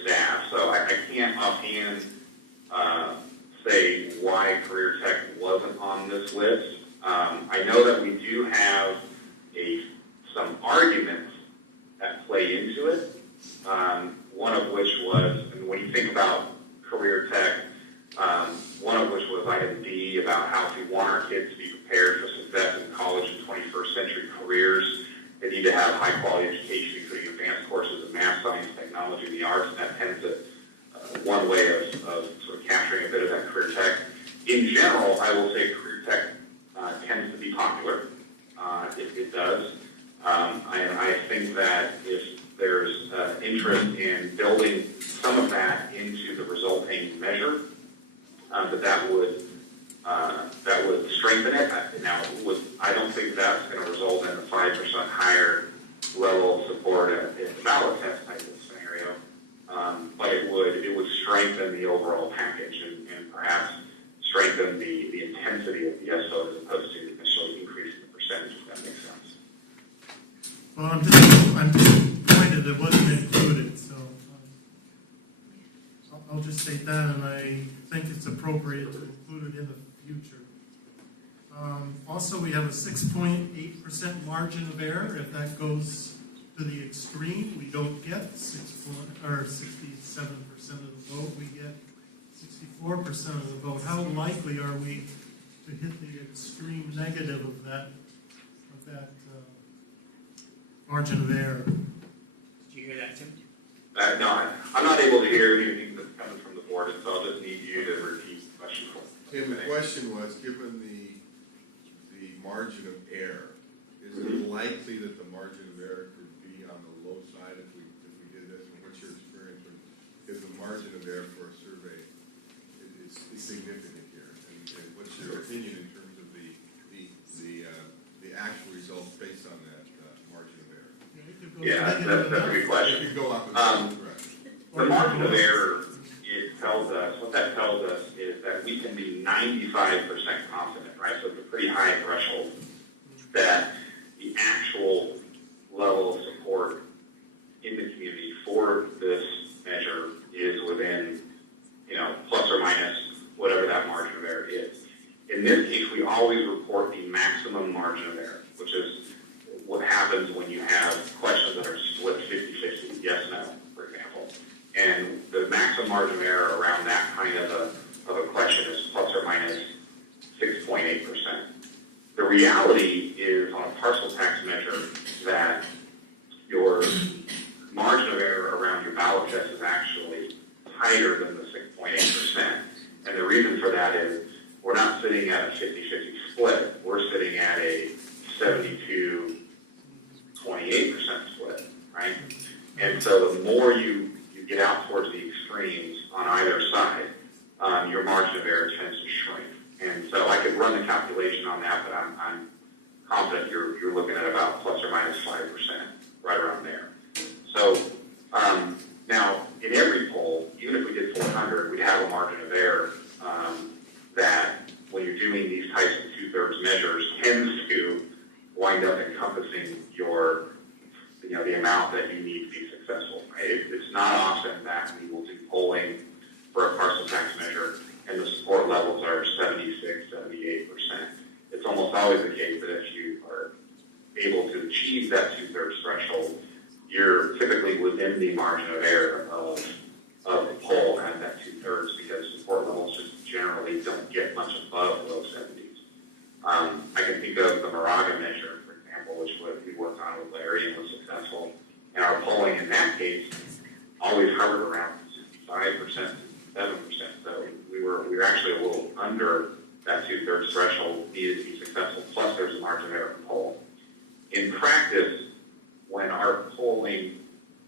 staff. So I can't offhand say why career tech wasn't on this list. I know that we do have some arguments that play into it. One of which was, and when you think about career tech, one of which was item D about how if we want our kids to be prepared for success in college and 21st century careers, they need to have high quality education, including advanced courses in math, science, technology, and the arts, and that tends to one way of sort of capturing a bit of that career tech. In general, I will say career tech tends to be popular. It does. I think that if there's interest in building some of that into the resulting measure, that would strengthen it. Now, I don't think that's going to result in a 5% higher level of support in the ballot test type of scenario, but it would strengthen the overall package and perhaps strengthen the intensity of the yes vote as opposed to initially increasing the percentage, if that makes sense. Well, I'm disappointed it wasn't included, so I'll just state that, and I think it's appropriate to include it in the future. Also, we have a 6.8% margin of error. If that goes to the extreme, we don't get 67% of the vote. We get 64% of the vote. How likely are we to hit the extreme negative of that margin of error? Did you hear that, Tim? No, I'm not able to hear anything that's coming from the board, and so I'll just need you to repeat the question. Tim, the question was, given the margin of error, is it likely that the margin of error could be on the low side if we did this? And what's your experience with? Because the margin of error for a survey is significant here. And what's your opinion in terms of the actual results based on that margin of error? Yeah, that's a good question. It could go up and down, correct. The margin of error, what that tells us is that we can be 95% confident, right? So it's a pretty high threshold that the actual level of support in the community for this measure is within, plus or minus whatever that margin of error is. In this case, we always report the maximum margin of error, which is what happens when you have questions that are split 50-50. margin of error around that kind of a question is plus or minus 6.8%. The reality is on a parcel tax measure that your margin of error around your ballot test is actually higher than the 6.8%. And the reason for that is we're not sitting at a 50-50 split. We're sitting at a 72-28% split, right? And so the more you get out towards the extremes on either side, your margin of error tends to shrink. And so I could run the calculation on that, but I'm confident you're looking at about plus or minus 5%, right around there. So now, in every poll, even if we did 400, we'd have a margin of error that, when you're doing these types of two-thirds measures, tends to wind up encompassing your, the amount that you need to be successful. Right? It's not often that we will do polling for a parcel tax measure and the support levels are 76, 78%. It's almost always the case that if you are able to achieve that two-thirds threshold, you're typically within the margin of error of the poll at that two-thirds, because support levels just generally don't get much above low 70s. I can think of the Moraga measure, for example, which we worked on with Larry and was successful. And our polling in that case always hovered around 65%, 7%. So we were actually a little under that two-thirds threshold needed to be successful. Plus, there's a margin of error in the poll. In practice, when our polling,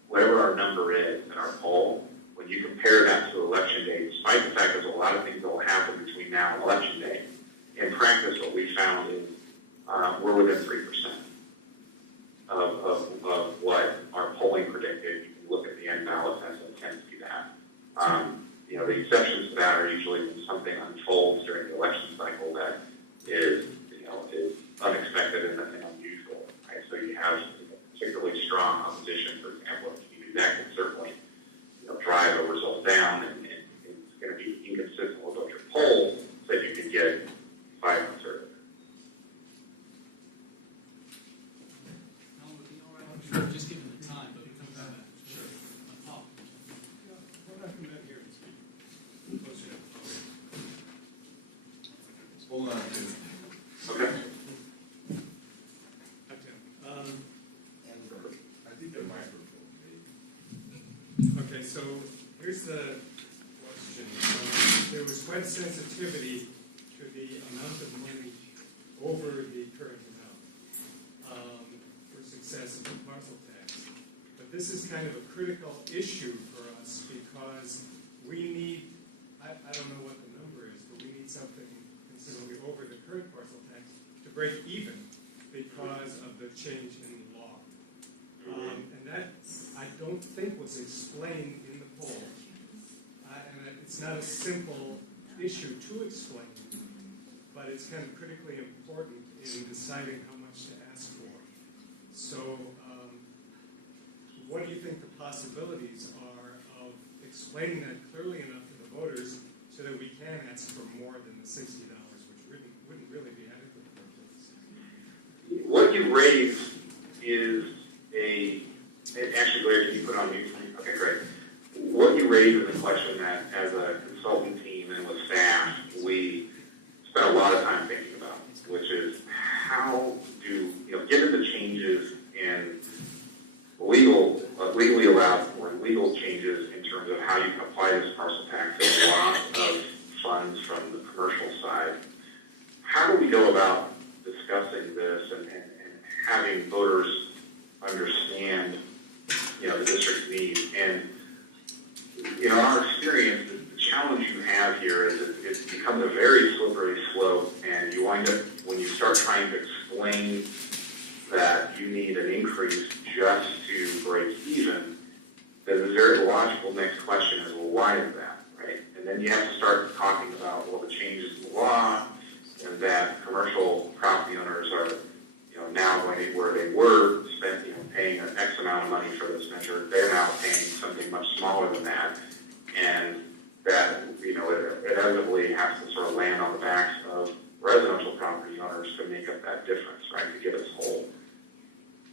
whatever our number is in our poll, when you compare that to election day, despite the fact there's a lot of things that will happen between now and election day, in practice, what we found is we're within 3% of what our polling predicted. You can look at the end ballot test and tend to see that. The exceptions to that are usually when something unfolds during the election cycle that is unexpected and unusual. Right? So you have particularly strong opposition, for example, if you do that, can certainly drive a result down, and it's going to be inconsistent with what your poll said you could get 5 months earlier. Sure, just given the time, but we come back. Sure. Paul. Why not come back here and speak? Closer. Hold on, Tim. Okay. Hi, Tim. I think the microphone, maybe. Okay, so here's the question. There was quite sensitivity to the amount of money over the current amount for success of the parcel tax. But this is kind of a critical issue for us because we need, I don't know what the number is, but we need something considerably over the current parcel tax to break even because of the change in law. And that, I don't think, was explained in the poll. And it's not a simple issue to explain, but it's kind of critically important in deciding how much to ask for. So, what do you think the possibilities are of explaining that clearly enough to the voters so that we can ask for more than the $60, which wouldn't really be adequate for us? What you raised is actually, Larry, can you put on mute for me? Okay, great. What you raised is a question that, as a consultant team and with staff, we spent a lot of time thinking about, which is how do, given the changes in legally allowed or legal changes in terms of how you can apply this parcel tax, there's a lot of funds from the commercial side. How do we go about discussing this and having voters understand, the district's needs? And, in our experience, the challenge you have here is it becomes a very slippery slope, and you wind up, when you start trying to explain that you need an increase just to break even, then the very logical next question is, well, why is that, right? And then you have to start talking about, well, the changes in the law, and that commercial property owners are, now going to where they were paying an X amount of money for this measure, they're now paying something much smaller than that, and that, it inevitably has to sort of land on the backs of residential property owners to make up that difference, right, to get us whole.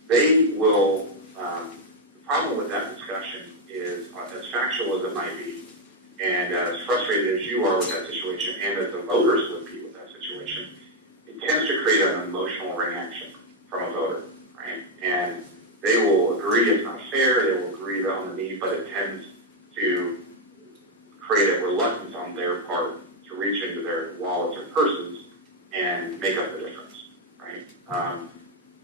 They will, the problem with that discussion is, as factual as it might be, And as frustrated as you are with that situation, and as the voters would be with that situation, it tends to create an emotional reaction from a voter, right? And they will agree it's not fair, they will agree on the need, but it tends to create a reluctance on their part to reach into their wallets or purses and make up the difference, right?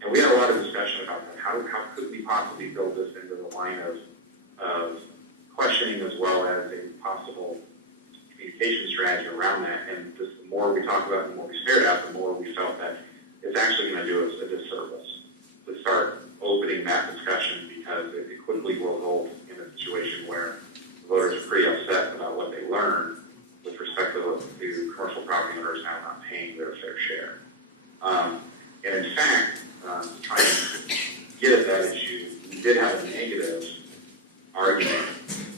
And we had a lot of discussion about that. How could we possibly build this into the line of questioning as well as a possible communication strategy around that? And just the more we talked about it, the more we stared at, the more we felt that it's actually going to do us a disservice to start opening that discussion, because it quickly will result in a situation where the voters are pretty upset about what they learned with respect to commercial property owners now not paying their fair share. And in fact, to try and get at that issue, we did have a negative argument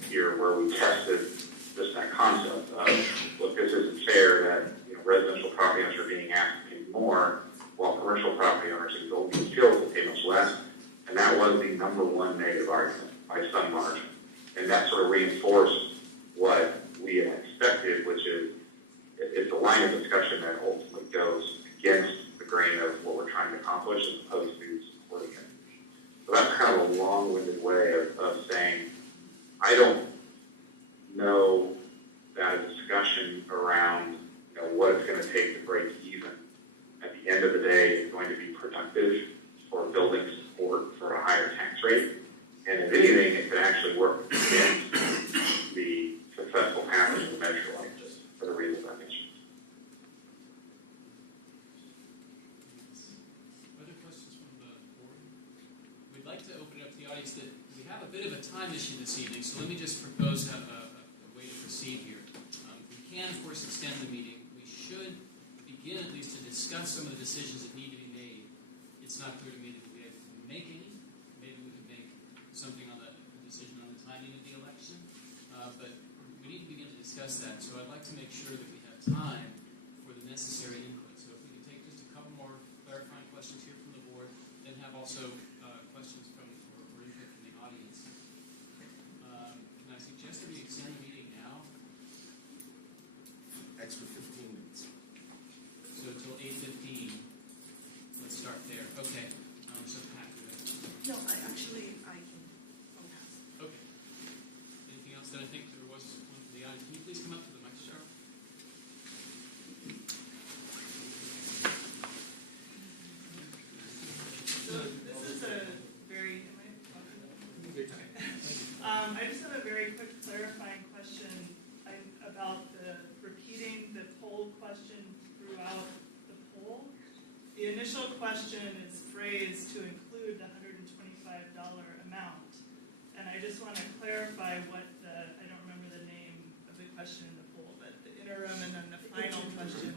here where we tested just that concept of, look, this isn't fair that residential property owners are being asked to pay more, while commercial property owners in Golden Hills will pay much less. And that was the number one negative argument by some margin. And that sort of reinforced what we had expected, which is it's a line of discussion that ultimately goes against the grain of what we're trying to accomplish as opposed to supporting it. So that's kind of a long-winded way of saying, I don't know that a discussion around what it's going to take to break even at the end of the day is going to be productive for building support for a higher tax rate. And if anything, it could actually work against the successful passage of the measure like this for the reasons I mentioned. Other questions from the board? We'd like to open it up to the audience. That we have a bit of a time issue this evening, so let me just propose a way to proceed here. We can, of course, extend the meeting. We should begin at least to discuss some of the decisions that need to be made. It's not clear to me that we have to make any. Maybe we could make something on the decision on the timing of the election, but we need to begin to discuss that. So I'd like to make sure that we have time for the necessary input. So if we can take just a couple more clarifying questions here from the board, then have also questions from or input from the audience. Can I suggest that we extend the meeting now? Extra 15 minutes. So until 8:15. Let's start there. Okay. So Pat, go ahead. No, I can, I'll pass. Okay. Anything else? Then I think there was one from the audience. Can you please come up to the mic, Cheryl? So this is a very, I just have a very quick clarifying question about the repeating the poll question throughout the poll. The initial question is phrased to include the $125 amount. And I just want to clarify what I don't remember the name of the question in the poll, but the interim and then the final question.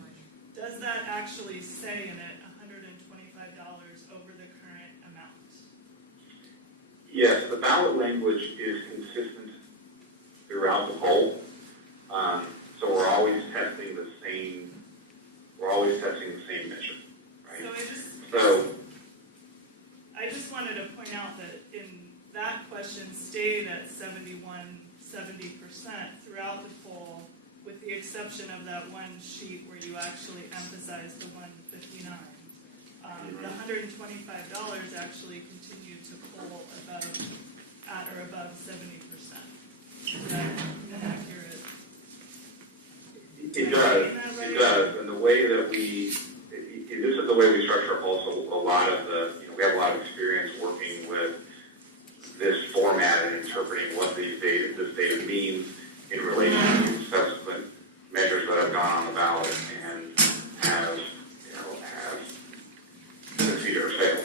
Does that actually say in it $125 over the current amount? Yes, the ballot language is consistent throughout the poll. So we're always testing the same mission, right? I just wanted to point out that in that question stayed at 70% throughout the poll, with the exception of that one sheet where you actually emphasized the 159. The $125 actually continued to poll at or above 70%. Is that inaccurate? It does. And the way that this is the way we structure our poll. So a lot of we have a lot of experience working with this format and interpreting what this data means in relation to subsequent measures that have gone on the ballot and have succeeded or failed.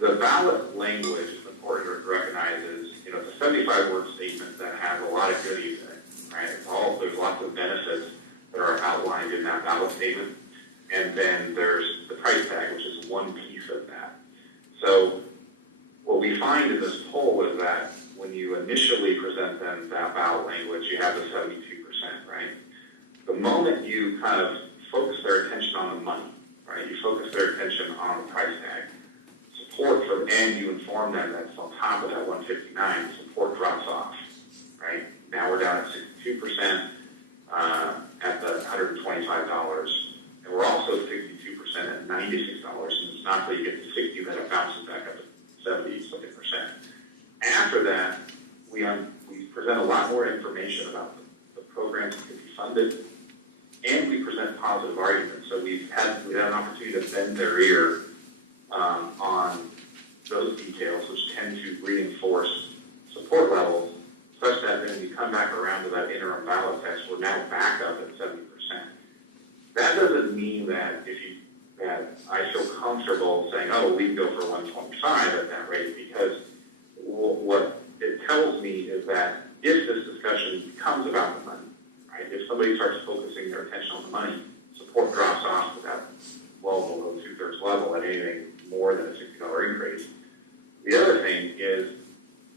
The ballot language is important to recognize is, it's a 75-word statement that has a lot of goodies in it, right? There's lots of benefits that are outlined in that ballot statement. And then there's the price tag, which is one piece of that. So what we find in this poll is that when you initially present them that ballot language, you have the 72%, right? The moment you kind of focus their attention on the money, right? You focus their attention on the price tag, and you inform them that on top of that 159, support drops off, right? Now we're down at 62%. we present a lot more information about the programs that can be funded, and we present positive arguments. So we've had an opportunity to bend their ear on those details, which tend to reinforce support levels, such that when we come back around to that interim ballot text, we're now back up at 70%. That doesn't mean that that I feel comfortable saying, oh, we can go for 125 at that rate, because what it tells me is that if this discussion becomes about the money, right, if somebody starts focusing their attention on the money, support drops off to that well below 2/3 level at anything more than a $60 increase. The other thing is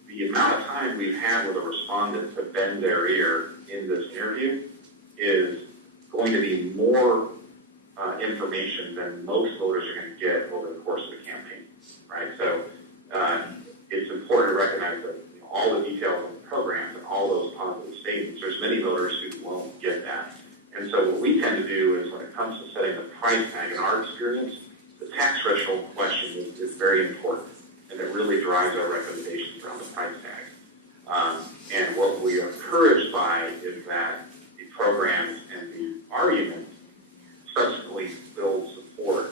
the amount of time we've had with a respondent to bend their ear in this interview is going to be more information than most voters are going to get over the course of the campaign, right? So it's important to recognize that all the details on the programs and all those positive statements, there's many voters who won't get that. And so what we tend to do is when it comes to setting the price tag, in our experience, the tax threshold question is very important, and it really drives our recommendations around the price tag. And what we are encouraged by is that the programs and the arguments subsequently build support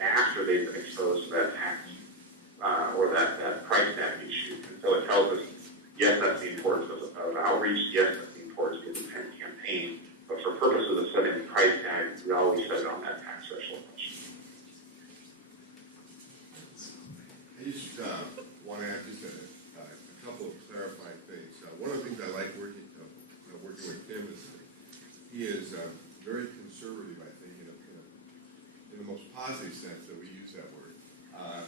after they've been exposed to that tax or that price tag issue. And so it tells us, yes, that's the importance of outreach, yes, that's the importance of the independent campaign, but for purposes of setting the price tag, we always set it on that tax threshold question. I just want to add just a couple of clarifying things. One of the things I like working with Tim is he is very conservative, I think, in the most positive sense that we use that word.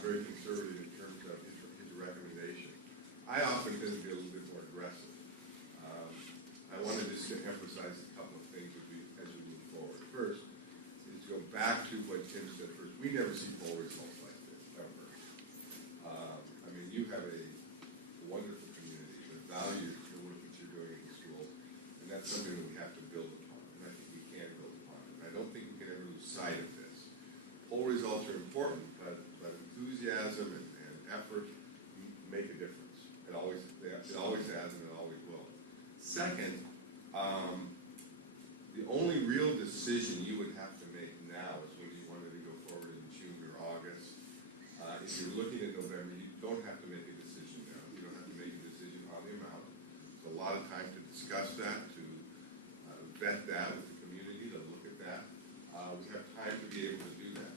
Very conservative in terms of his recommendation. I often tend to be a little bit more aggressive. I wanted just to emphasize a couple of things as we move forward. First is to go back to what Tim said first. We never see poll results like this, ever. I mean, you have a wonderful community that values the work that you're doing in the schools, and that's something that we have to build upon, and I think we can build upon. And I don't think we can ever lose sight of this. Poll results are important, but enthusiasm and effort make a difference. It always has, and it always will. Second, the only real decision you would have to make now is when you wanted to go forward in June or August. If you're looking at November, you don't have to make a decision now. You don't have to make a decision on the amount. There's a lot of time to discuss that, to vet that with the community, to look at that. We have time to be able to do that.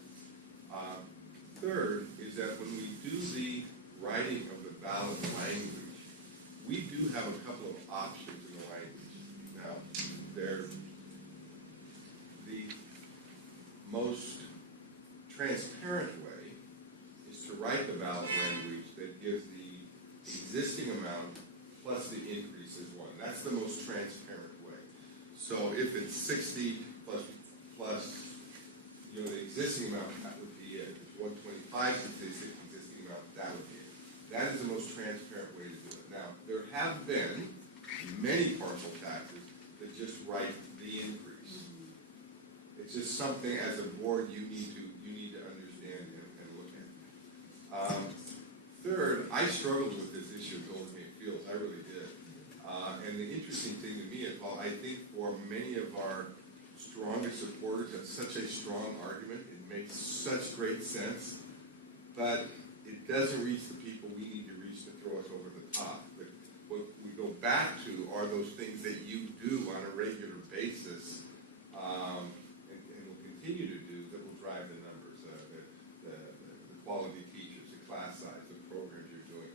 Third is that when we do the writing of the ballot language, we do have a couple of options in the language. Now, the most transparent way is to write the ballot language that gives the existing amount plus the increase as one. That's the most transparent way. So if it's 60 plus the existing amount, that would be it. If it's 125 to the existing amount, that would be it. That is the most transparent way to do it. Now, there have been many partial taxes that just write the increase. It's just something as a board you need to understand and look at. Third, I struggled with this issue of Golden Gate Fields. I really did. And the interesting thing to me is, Paul, I think for many of our strongest supporters, that's such a strong argument. It makes such great sense, but it doesn't reach the people we need to reach to throw us over the top. But what we go back to are those things that you do on a regular basis, and will continue to do, that will drive the numbers, the quality teachers, the class size, the programs you're doing.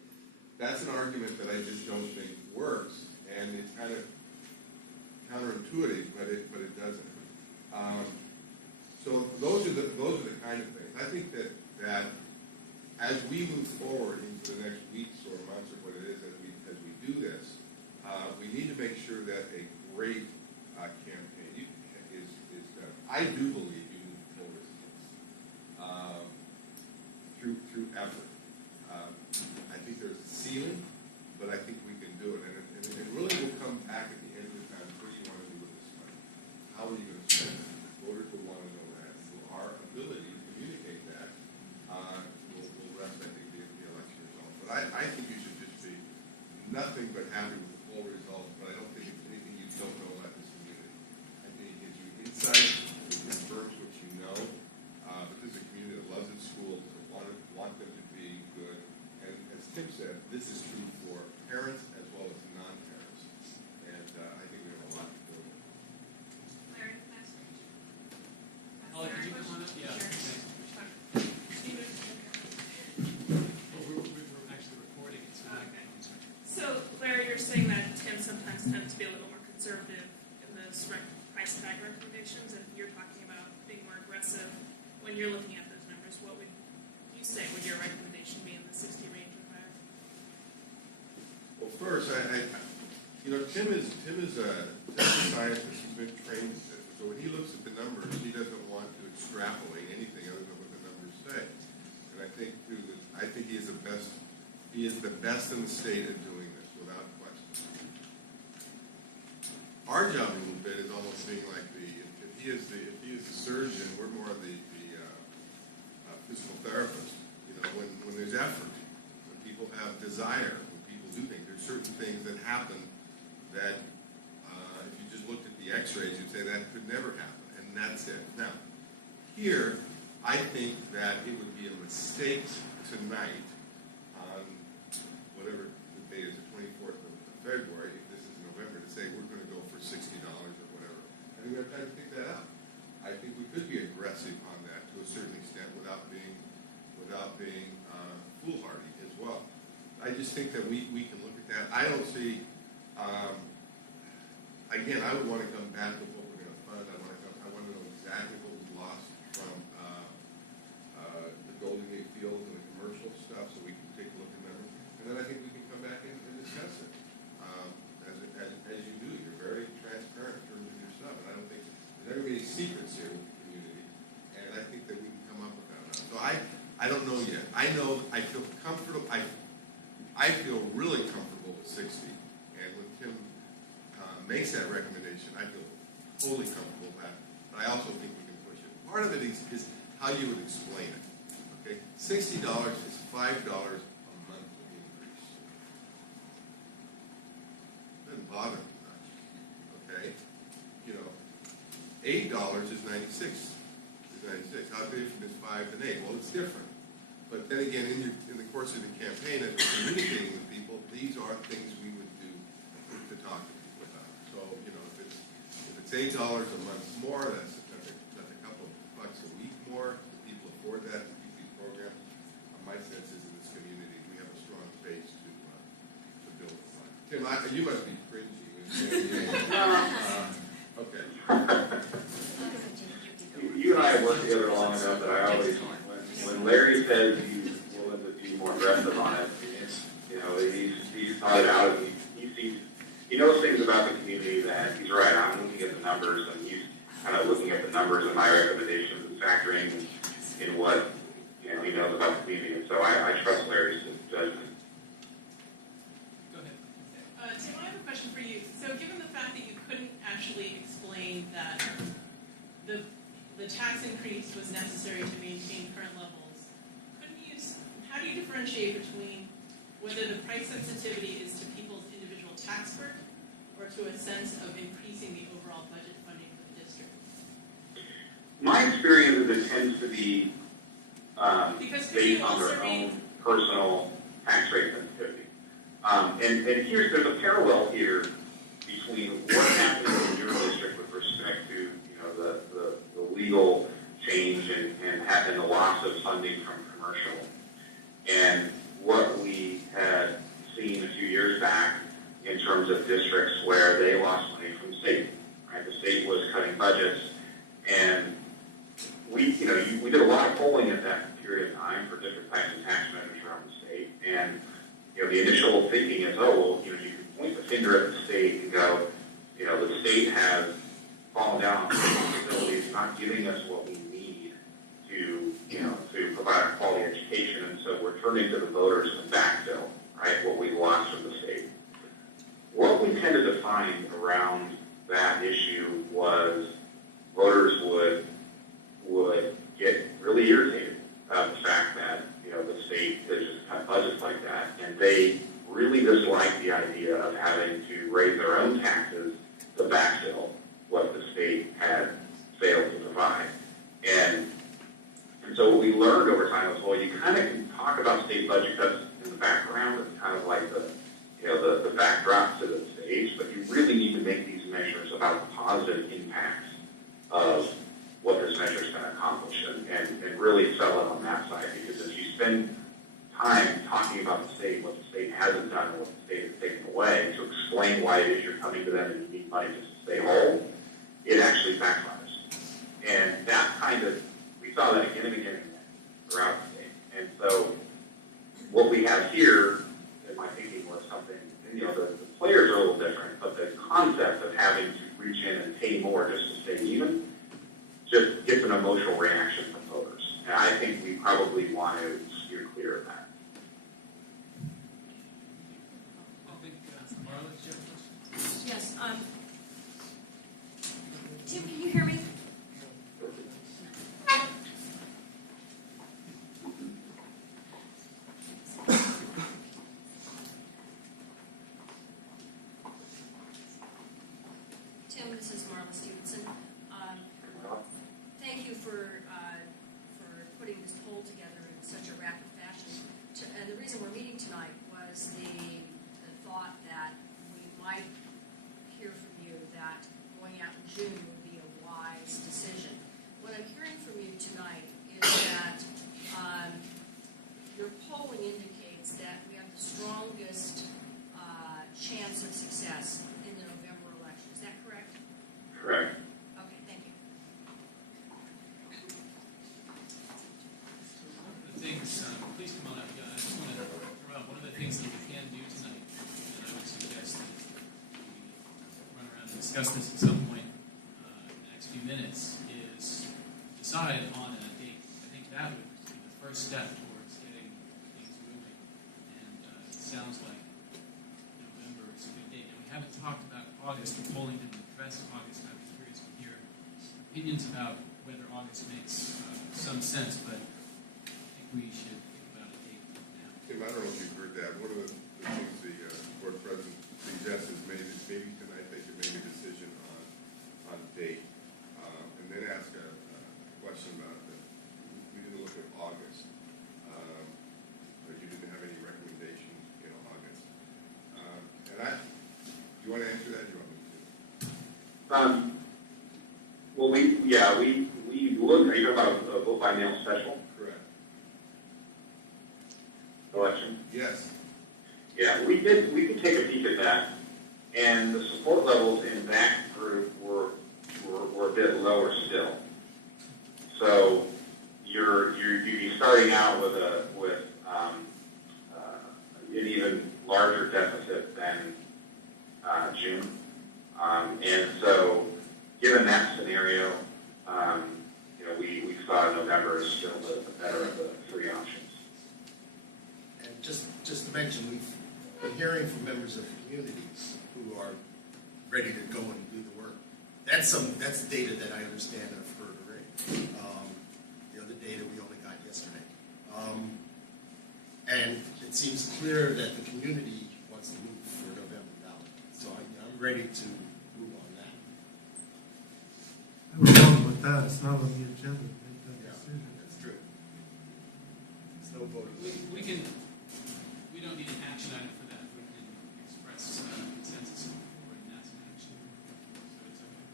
That's an argument that I just don't think works, and it's kind of counterintuitive, but it doesn't. So those are the kind of things. I think that as we move forward into the next weeks or months or what it is as we do this, we need to make sure that a great campaign is done. I do believe you move forward through effort. I think there's a ceiling, but I think we can do it, and it really will come back at the end of the time. What do you want to do with this money? How are you going to spend it? Voters will want to know that. So our ability to communicate that will rest, I think, the election result. But I think you should just be nothing but happy with the poll conservative in those price tag recommendations, and you're talking about being more aggressive when you're looking at those numbers, what would you say would your recommendation be in the 60 range or higher? Well, first, Tim is a scientist who's been trained to this. So when he looks at the numbers, he doesn't want to extrapolate anything other than what the numbers say. And I think he is the best. He is the best in the state at doing this, without question. Our job a little bit is almost being like if he is the surgeon, we're more of the physical therapist. When there's effort, when people have desire, when people do things, there's certain things that happen that if you just looked at the X-rays, you'd say that could never happen, and that's it. Now, here, I think that it would be a mistake tonight on whatever the date is, the 24th of February, if this is November, to say we're going to go for $60 or whatever. I think we have time to pick that out. I think we could be aggressive on that to a certain extent without being foolhardy as well. I just think that we can look at that. I don't see, again, I would want to come back to what we're going to fund. I want to know exactly what was lost from the Golden Gate Field and the commercial stuff, so we can take a look at them. And then I think we can come back and discuss it. As you do, you're very transparent in terms of your stuff, and I don't think there's ever any secrets here with the community. And I think that we can come up with that. So I don't know yet. I know I feel comfortable. I feel really comfortable with 60. And when Tim makes that recommendation, I feel totally comfortable with that. But I also think we can push it. Part of it is how you would explain it. Okay, $60 is $5 a month increase. Doesn't bother me much. Okay, $8 is 96. How different is 5 and 8? Well, it's different. But then again, in the course of the campaign, as we're communicating with people, these are things we would do to talk to people about. So, if it's $8 a month more, that's a couple of bucks a week more. People afford that to keep these programs. My sense is in this community, we have a strong base to build upon. Tim, you must be cringy. Okay. You and I have worked together long enough that I always, when Larry says he's willing to be more aggressive on it, he's thought it out, and he knows things about the community that he's right. I'm looking at the numbers, and he's kind of looking at the numbers and my recommendations and factoring in what he knows about the community. And so I trust Larry's judgment. Go ahead. Tim, I have a question for you. So given the fact that you couldn't actually explain that the tax increase was necessary to maintain current levels, how do you differentiate between whether the price sensitivity is to people's individual tax burden or to a sense of increasing the overall budget funding for the district? My experience is it tends to be based on their also own personal tax rate sensitivity. And there's a parallel here between what's happening in your district with respect to the legal change and the loss of funding from commercial, and what we had seen a few years back in terms of districts where they lost money from the state. Right? The state was cutting budgets, and we did a lot of polling at that period of time for different types of tax measures around the state, and the initial thinking is, you can point the finger at the state and go, the state has fallen down on responsibilities, not giving us what we need to provide a quality education, and so we're turning to the voters to backfill, right, what we lost from the state. What we tended to find around that issue was voters would get really irritated about the fact that the state does just cut budgets like that, and they really dislike the idea of having to raise their own taxes to backfill what the state had failed to provide. And so what we learned over time was, you kind of can talk about state budget cuts in the background. It's kind of like the backdrop to the stage, but you really need to make these measures about the positive impacts of what this measure is going to accomplish and really sell it on that side. Because if you spend time talking about the state, what the state hasn't done, and what the state has taken away, to explain why it is you're coming to them and you need money just to stay whole, it actually backfires. And that kind of, we saw that again and again and again throughout the state. And so what we have here, in my thinking, was something, you know, the players are a little different, but the concept of having to reach in and pay more just to stay even just gets an emotional reaction from voters. And I think we probably want to steer clear of that. I think, Marla, did you have a question? Yes, Tim, can you hear me? Tim, this is Marla Stevenson. Thank you for putting this poll together in such a rapid fashion. And the reason we're meeting tonight was the thought that we might hear from you that going out in June would be a wise decision. What I'm hearing from you tonight is that your polling indicates that we have the strongest chance of success in the November election. Is that correct? Correct. Okay, thank you. One of the things, please come on up, I just want to throw out one of the things that we can do tonight, and I would suggest that we run around and discuss this at some point in the next few minutes, is decide on a date. I think that would be the first step towards getting things moving, and it sounds like November is a good date. And we haven't talked about August, the polling didn't address August, I was curious to hear opinions about whether August makes some sense, but I think we should think about a date now. Tim, I don't know if you've heard that. One of the things the board president suggests is maybe tonight they could make a decision on date, and then ask a question about it. We didn't look at August, but you didn't have any recommendations in August. Do you want to answer that? Do you want me to? Well, we looked, are you talking about a vote by mail special Correct. election? Yes. Yeah, we could take a peek at that, and the support levels in that group were a bit lower still. So you'd be starting out with an even larger deficit than June, and so given that scenario, we saw November as still the better of the three options. And just to mention, we've been hearing from members of the community who are ready to go and do the work. That's data that I understand and have heard already. The other data we only got yesterday. And it seems clear that the community wants to move for November ballot. So I'm ready to move on that. I have a problem with that, it's not on the agenda to make that Yeah, decision. that's true. There's no voting. We don't need an action item for that. We can express consensus for it, and that's an action. So it's okay.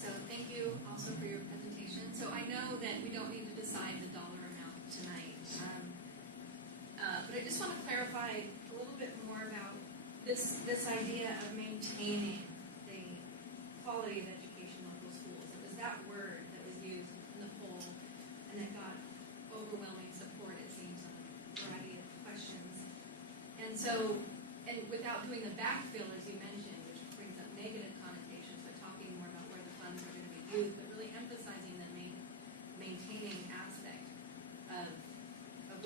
So thank you also for your presentation. So I know that we don't need to decide the dollar amount tonight, but I just want to clarify a little bit more about this idea of maintaining the quality of education in local schools. It was that word that was used in the poll, and it got overwhelming support, it seems, on a variety of questions. And so, and without doing the backfill, as you mentioned, which brings up negative connotations, but talking more about where the funds are going to be used, but really emphasizing the maintaining aspect of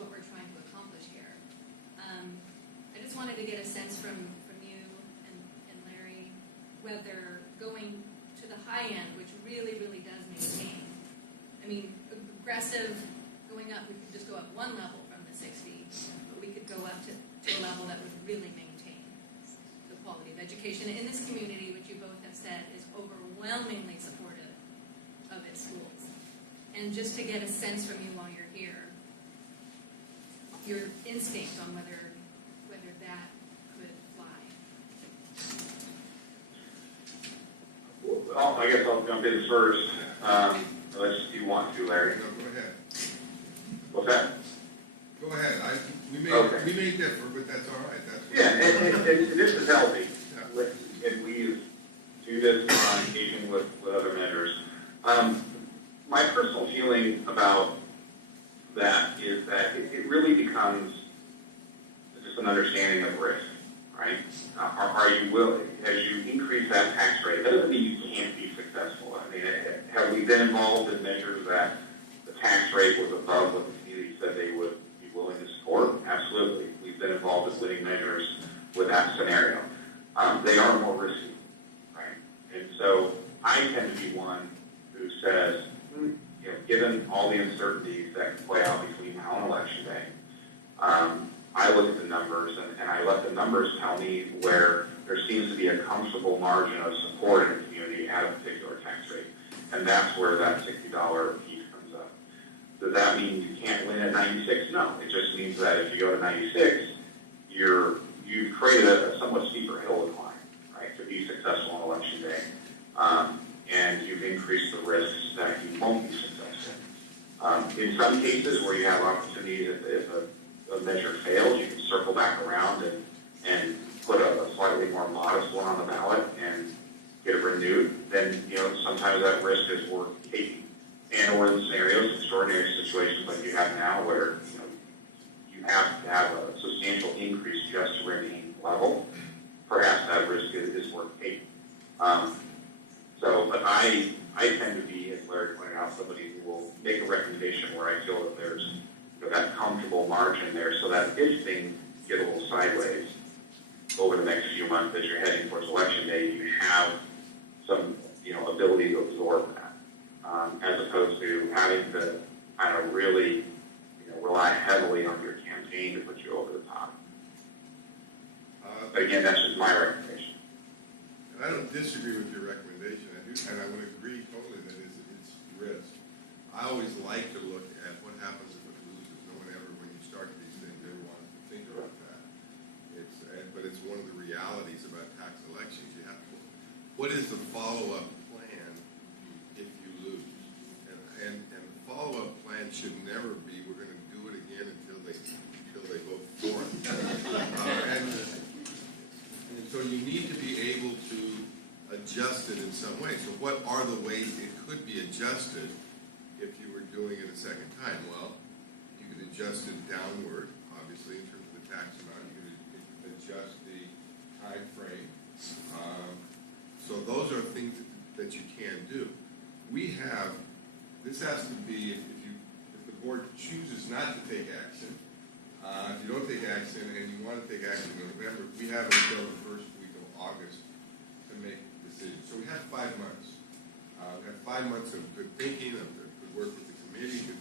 what we're trying to accomplish here. I just wanted to get a sense from you and Larry whether going to the high end, which really, really does maintain, I mean, aggressive going up, we could just go up one level from the 60, but we could go up to a level that would really maintain the quality of education in this community, which you both have said is overwhelmingly supportive of its schools. And just to get a sense from you while you're here, your instinct on whether that could fly. Well, I guess I'll jump in first. Unless you want to, Larry. No, go ahead. What's that? Go ahead. Okay. We may differ, but that's all right. That's what Yeah, this is healthy, and we do this on occasion with other measures. My personal feeling about that is that it really becomes just an understanding of risk, right? Are you willing, as you increase that tax rate, that doesn't mean you can't be successful. I mean, have we been involved in measures that the tax rate was above what the community said they would be willing to support? Absolutely. We've been involved in winning measures with that scenario. They are more risky, right? And so I tend to be one who says, you know, given all the uncertainties that can play out between now and Election Day, I look at the numbers and I let the numbers tell me where there seems to be a comfortable margin of support in the community at a particular tax rate. And that's where that $60 piece comes up. Does that mean you can't win at 96? No. It just means that if you go to 96, you've created a somewhat steeper hill to climb, right, to be successful on Election Day. And you've increased the risks that you won't be successful. In some cases where you have opportunities, if a measure fails, you can circle back around and put a slightly more modest one on the ballot and get it renewed. Then, you know, sometimes that risk is worth taking. And or in scenarios, extraordinary situations like you have now where, you know, you have to have a substantial increase just to remain level, perhaps that risk is worth taking. But I tend to be, as Larry pointed out, somebody who will make a recommendation where I feel that there's, you know, that comfortable margin there, so that if things get a little sideways over the next few months as you're heading towards Election Day, you have some, you know, ability to absorb that, as opposed to having to kind of really, you know, rely heavily on your campaign to put you over the top. But again, that's just my recommendation. And I don't disagree with your recommendation. I do, and I would agree totally that it's risk. I always like to look at what happens if it loses. No one ever, when you start these things, ever wants to think about that. But it's one of the realities about tax elections. You have to. What is the follow-up plan if you lose? And the follow-up plan should never be we're going to do it again until they vote for it. And so you need to be able to adjust it in some way. So what are the ways it could be adjusted if you were doing it a second time? Well, you could adjust it downward, obviously, in terms of the tax amount. You could adjust the time frame. So those are things that you can do. This has to be, if the board chooses not to take action, if you don't take action and you want to take action in November, we have until the first week of August to make decisions. So we have 5 months. We have 5 months of good thinking, of good work with the committee,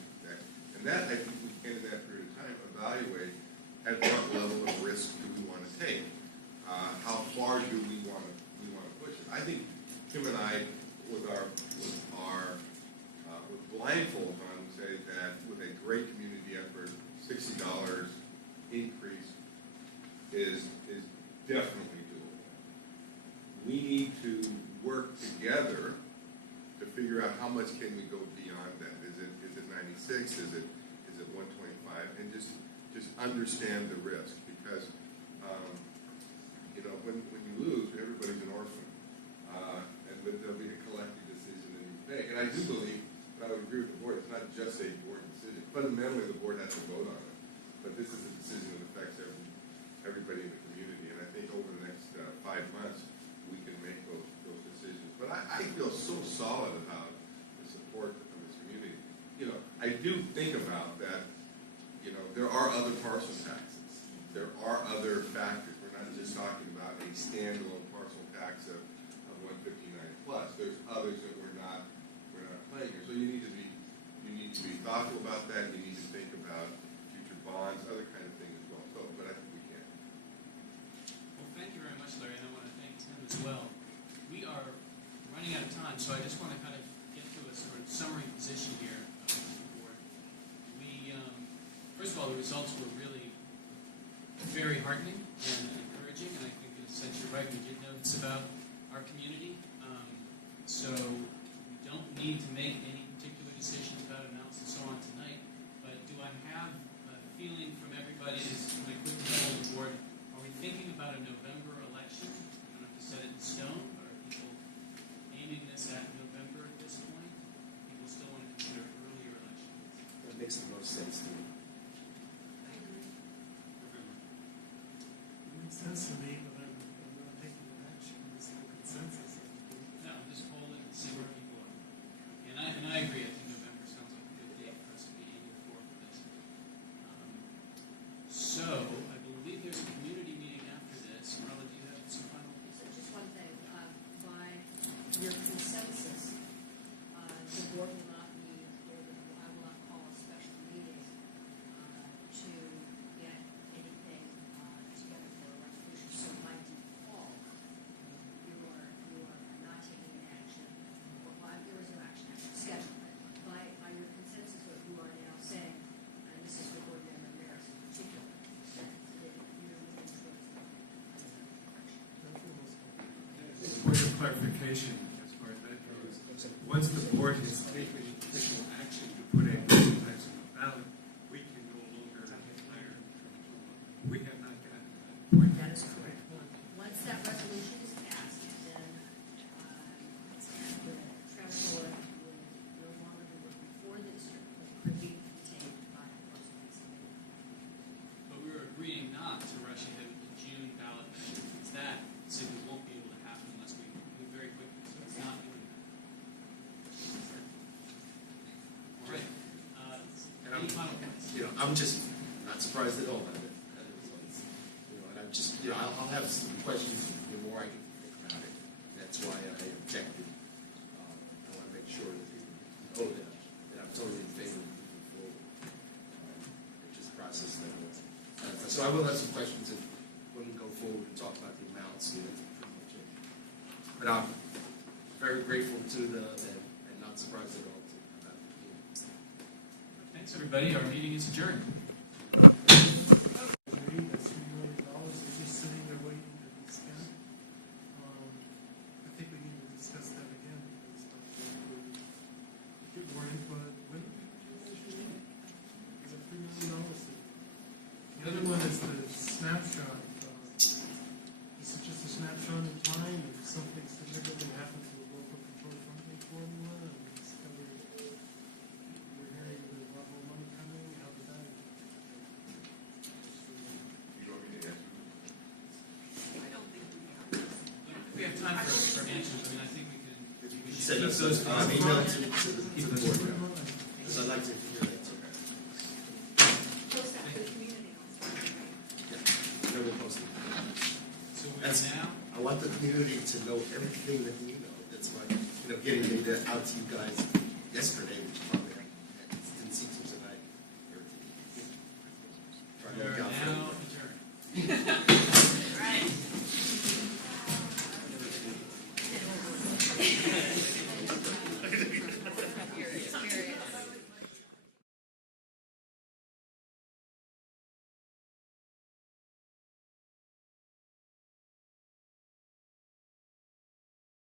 and that, I think we can, in that period of time, evaluate at what level of risk do we want to take. How far do we want to push it? I think Kim and I, with blindfolds on, say that with a great community effort, $60 increase is definitely doable. We need to work together to figure out how much can we go beyond that. Is it 96? Is it 125? And just understand the risk, because you know, when you lose, everybody's an orphan, and there'll be a collective decision that you make. And I do believe, and I would agree with the board, it's not just a board decision. Fundamentally, the board has to vote on it, but this is a decision that affects everybody in the community. And I think over the next 5 months, we can make those decisions. But I feel so solid about the support of this community. You know, I do think about that. You know, there are other parcel taxes. There are other factors. We're not just talking about a standalone parcel tax of 159 plus. There's others that we're not playing here. So you need to be thoughtful about that. You need to think about future bonds, other kind of things as well. So, but I think we can. Well, thank you very much, Larry, and I want to thank Tim as well. We are running out of time, so I just want to kind of get to a sort of summary position here of the board. First of all, the results were really very heartening and encouraging, and I think in a sense you're right, we did know this about our community. So we don't need to make any particular decisions about amounts and so on tonight, but do I have a feeling from everybody, when I quickly poll the board, are we thinking about a November clarification as far as that goes. Once the board has taken official action to put a advertisement on the ballot, we can no longer hire. We have not gotten to that point. That is correct. Once that resolution is passed, then the Travis Board will no longer be working for the district, but could be retained by the Close Meetings Committee. But we were agreeing not to rush ahead with the June ballot measure, because that simply won't be able to happen unless we move very quickly, so it's not doing that. All right, any final comments? I'm just not surprised at all at it. And I'm just, I'll have some questions the more I can think about it. That's why I objected. I want to make sure that people know that I'm totally in favor of moving forward. It's just a process that so I will have some questions when we go forward and talk about the amounts. That's pretty much it. But I'm very grateful to and not surprised at all about the meeting. Thanks, everybody. Our meeting is adjourned. That's $3 million is just sitting there waiting to be spent. I think we need to discuss that again because get more input. When is it $3 million? The other one is the snapshot. This is just a snapshot in time. If something significant happens to the local control funding formula and we discover we're hearing there's a lot more money coming, how does that? You want me to answer? If we have time for answers, I mean, I think we can keep Send us those. an email to the board. Because I'd like to hear that. Post that for the community also. Yeah, we'll post it. So we That's- are now, I want the community to know everything that we know. That's why, getting data out to you guys yesterday, which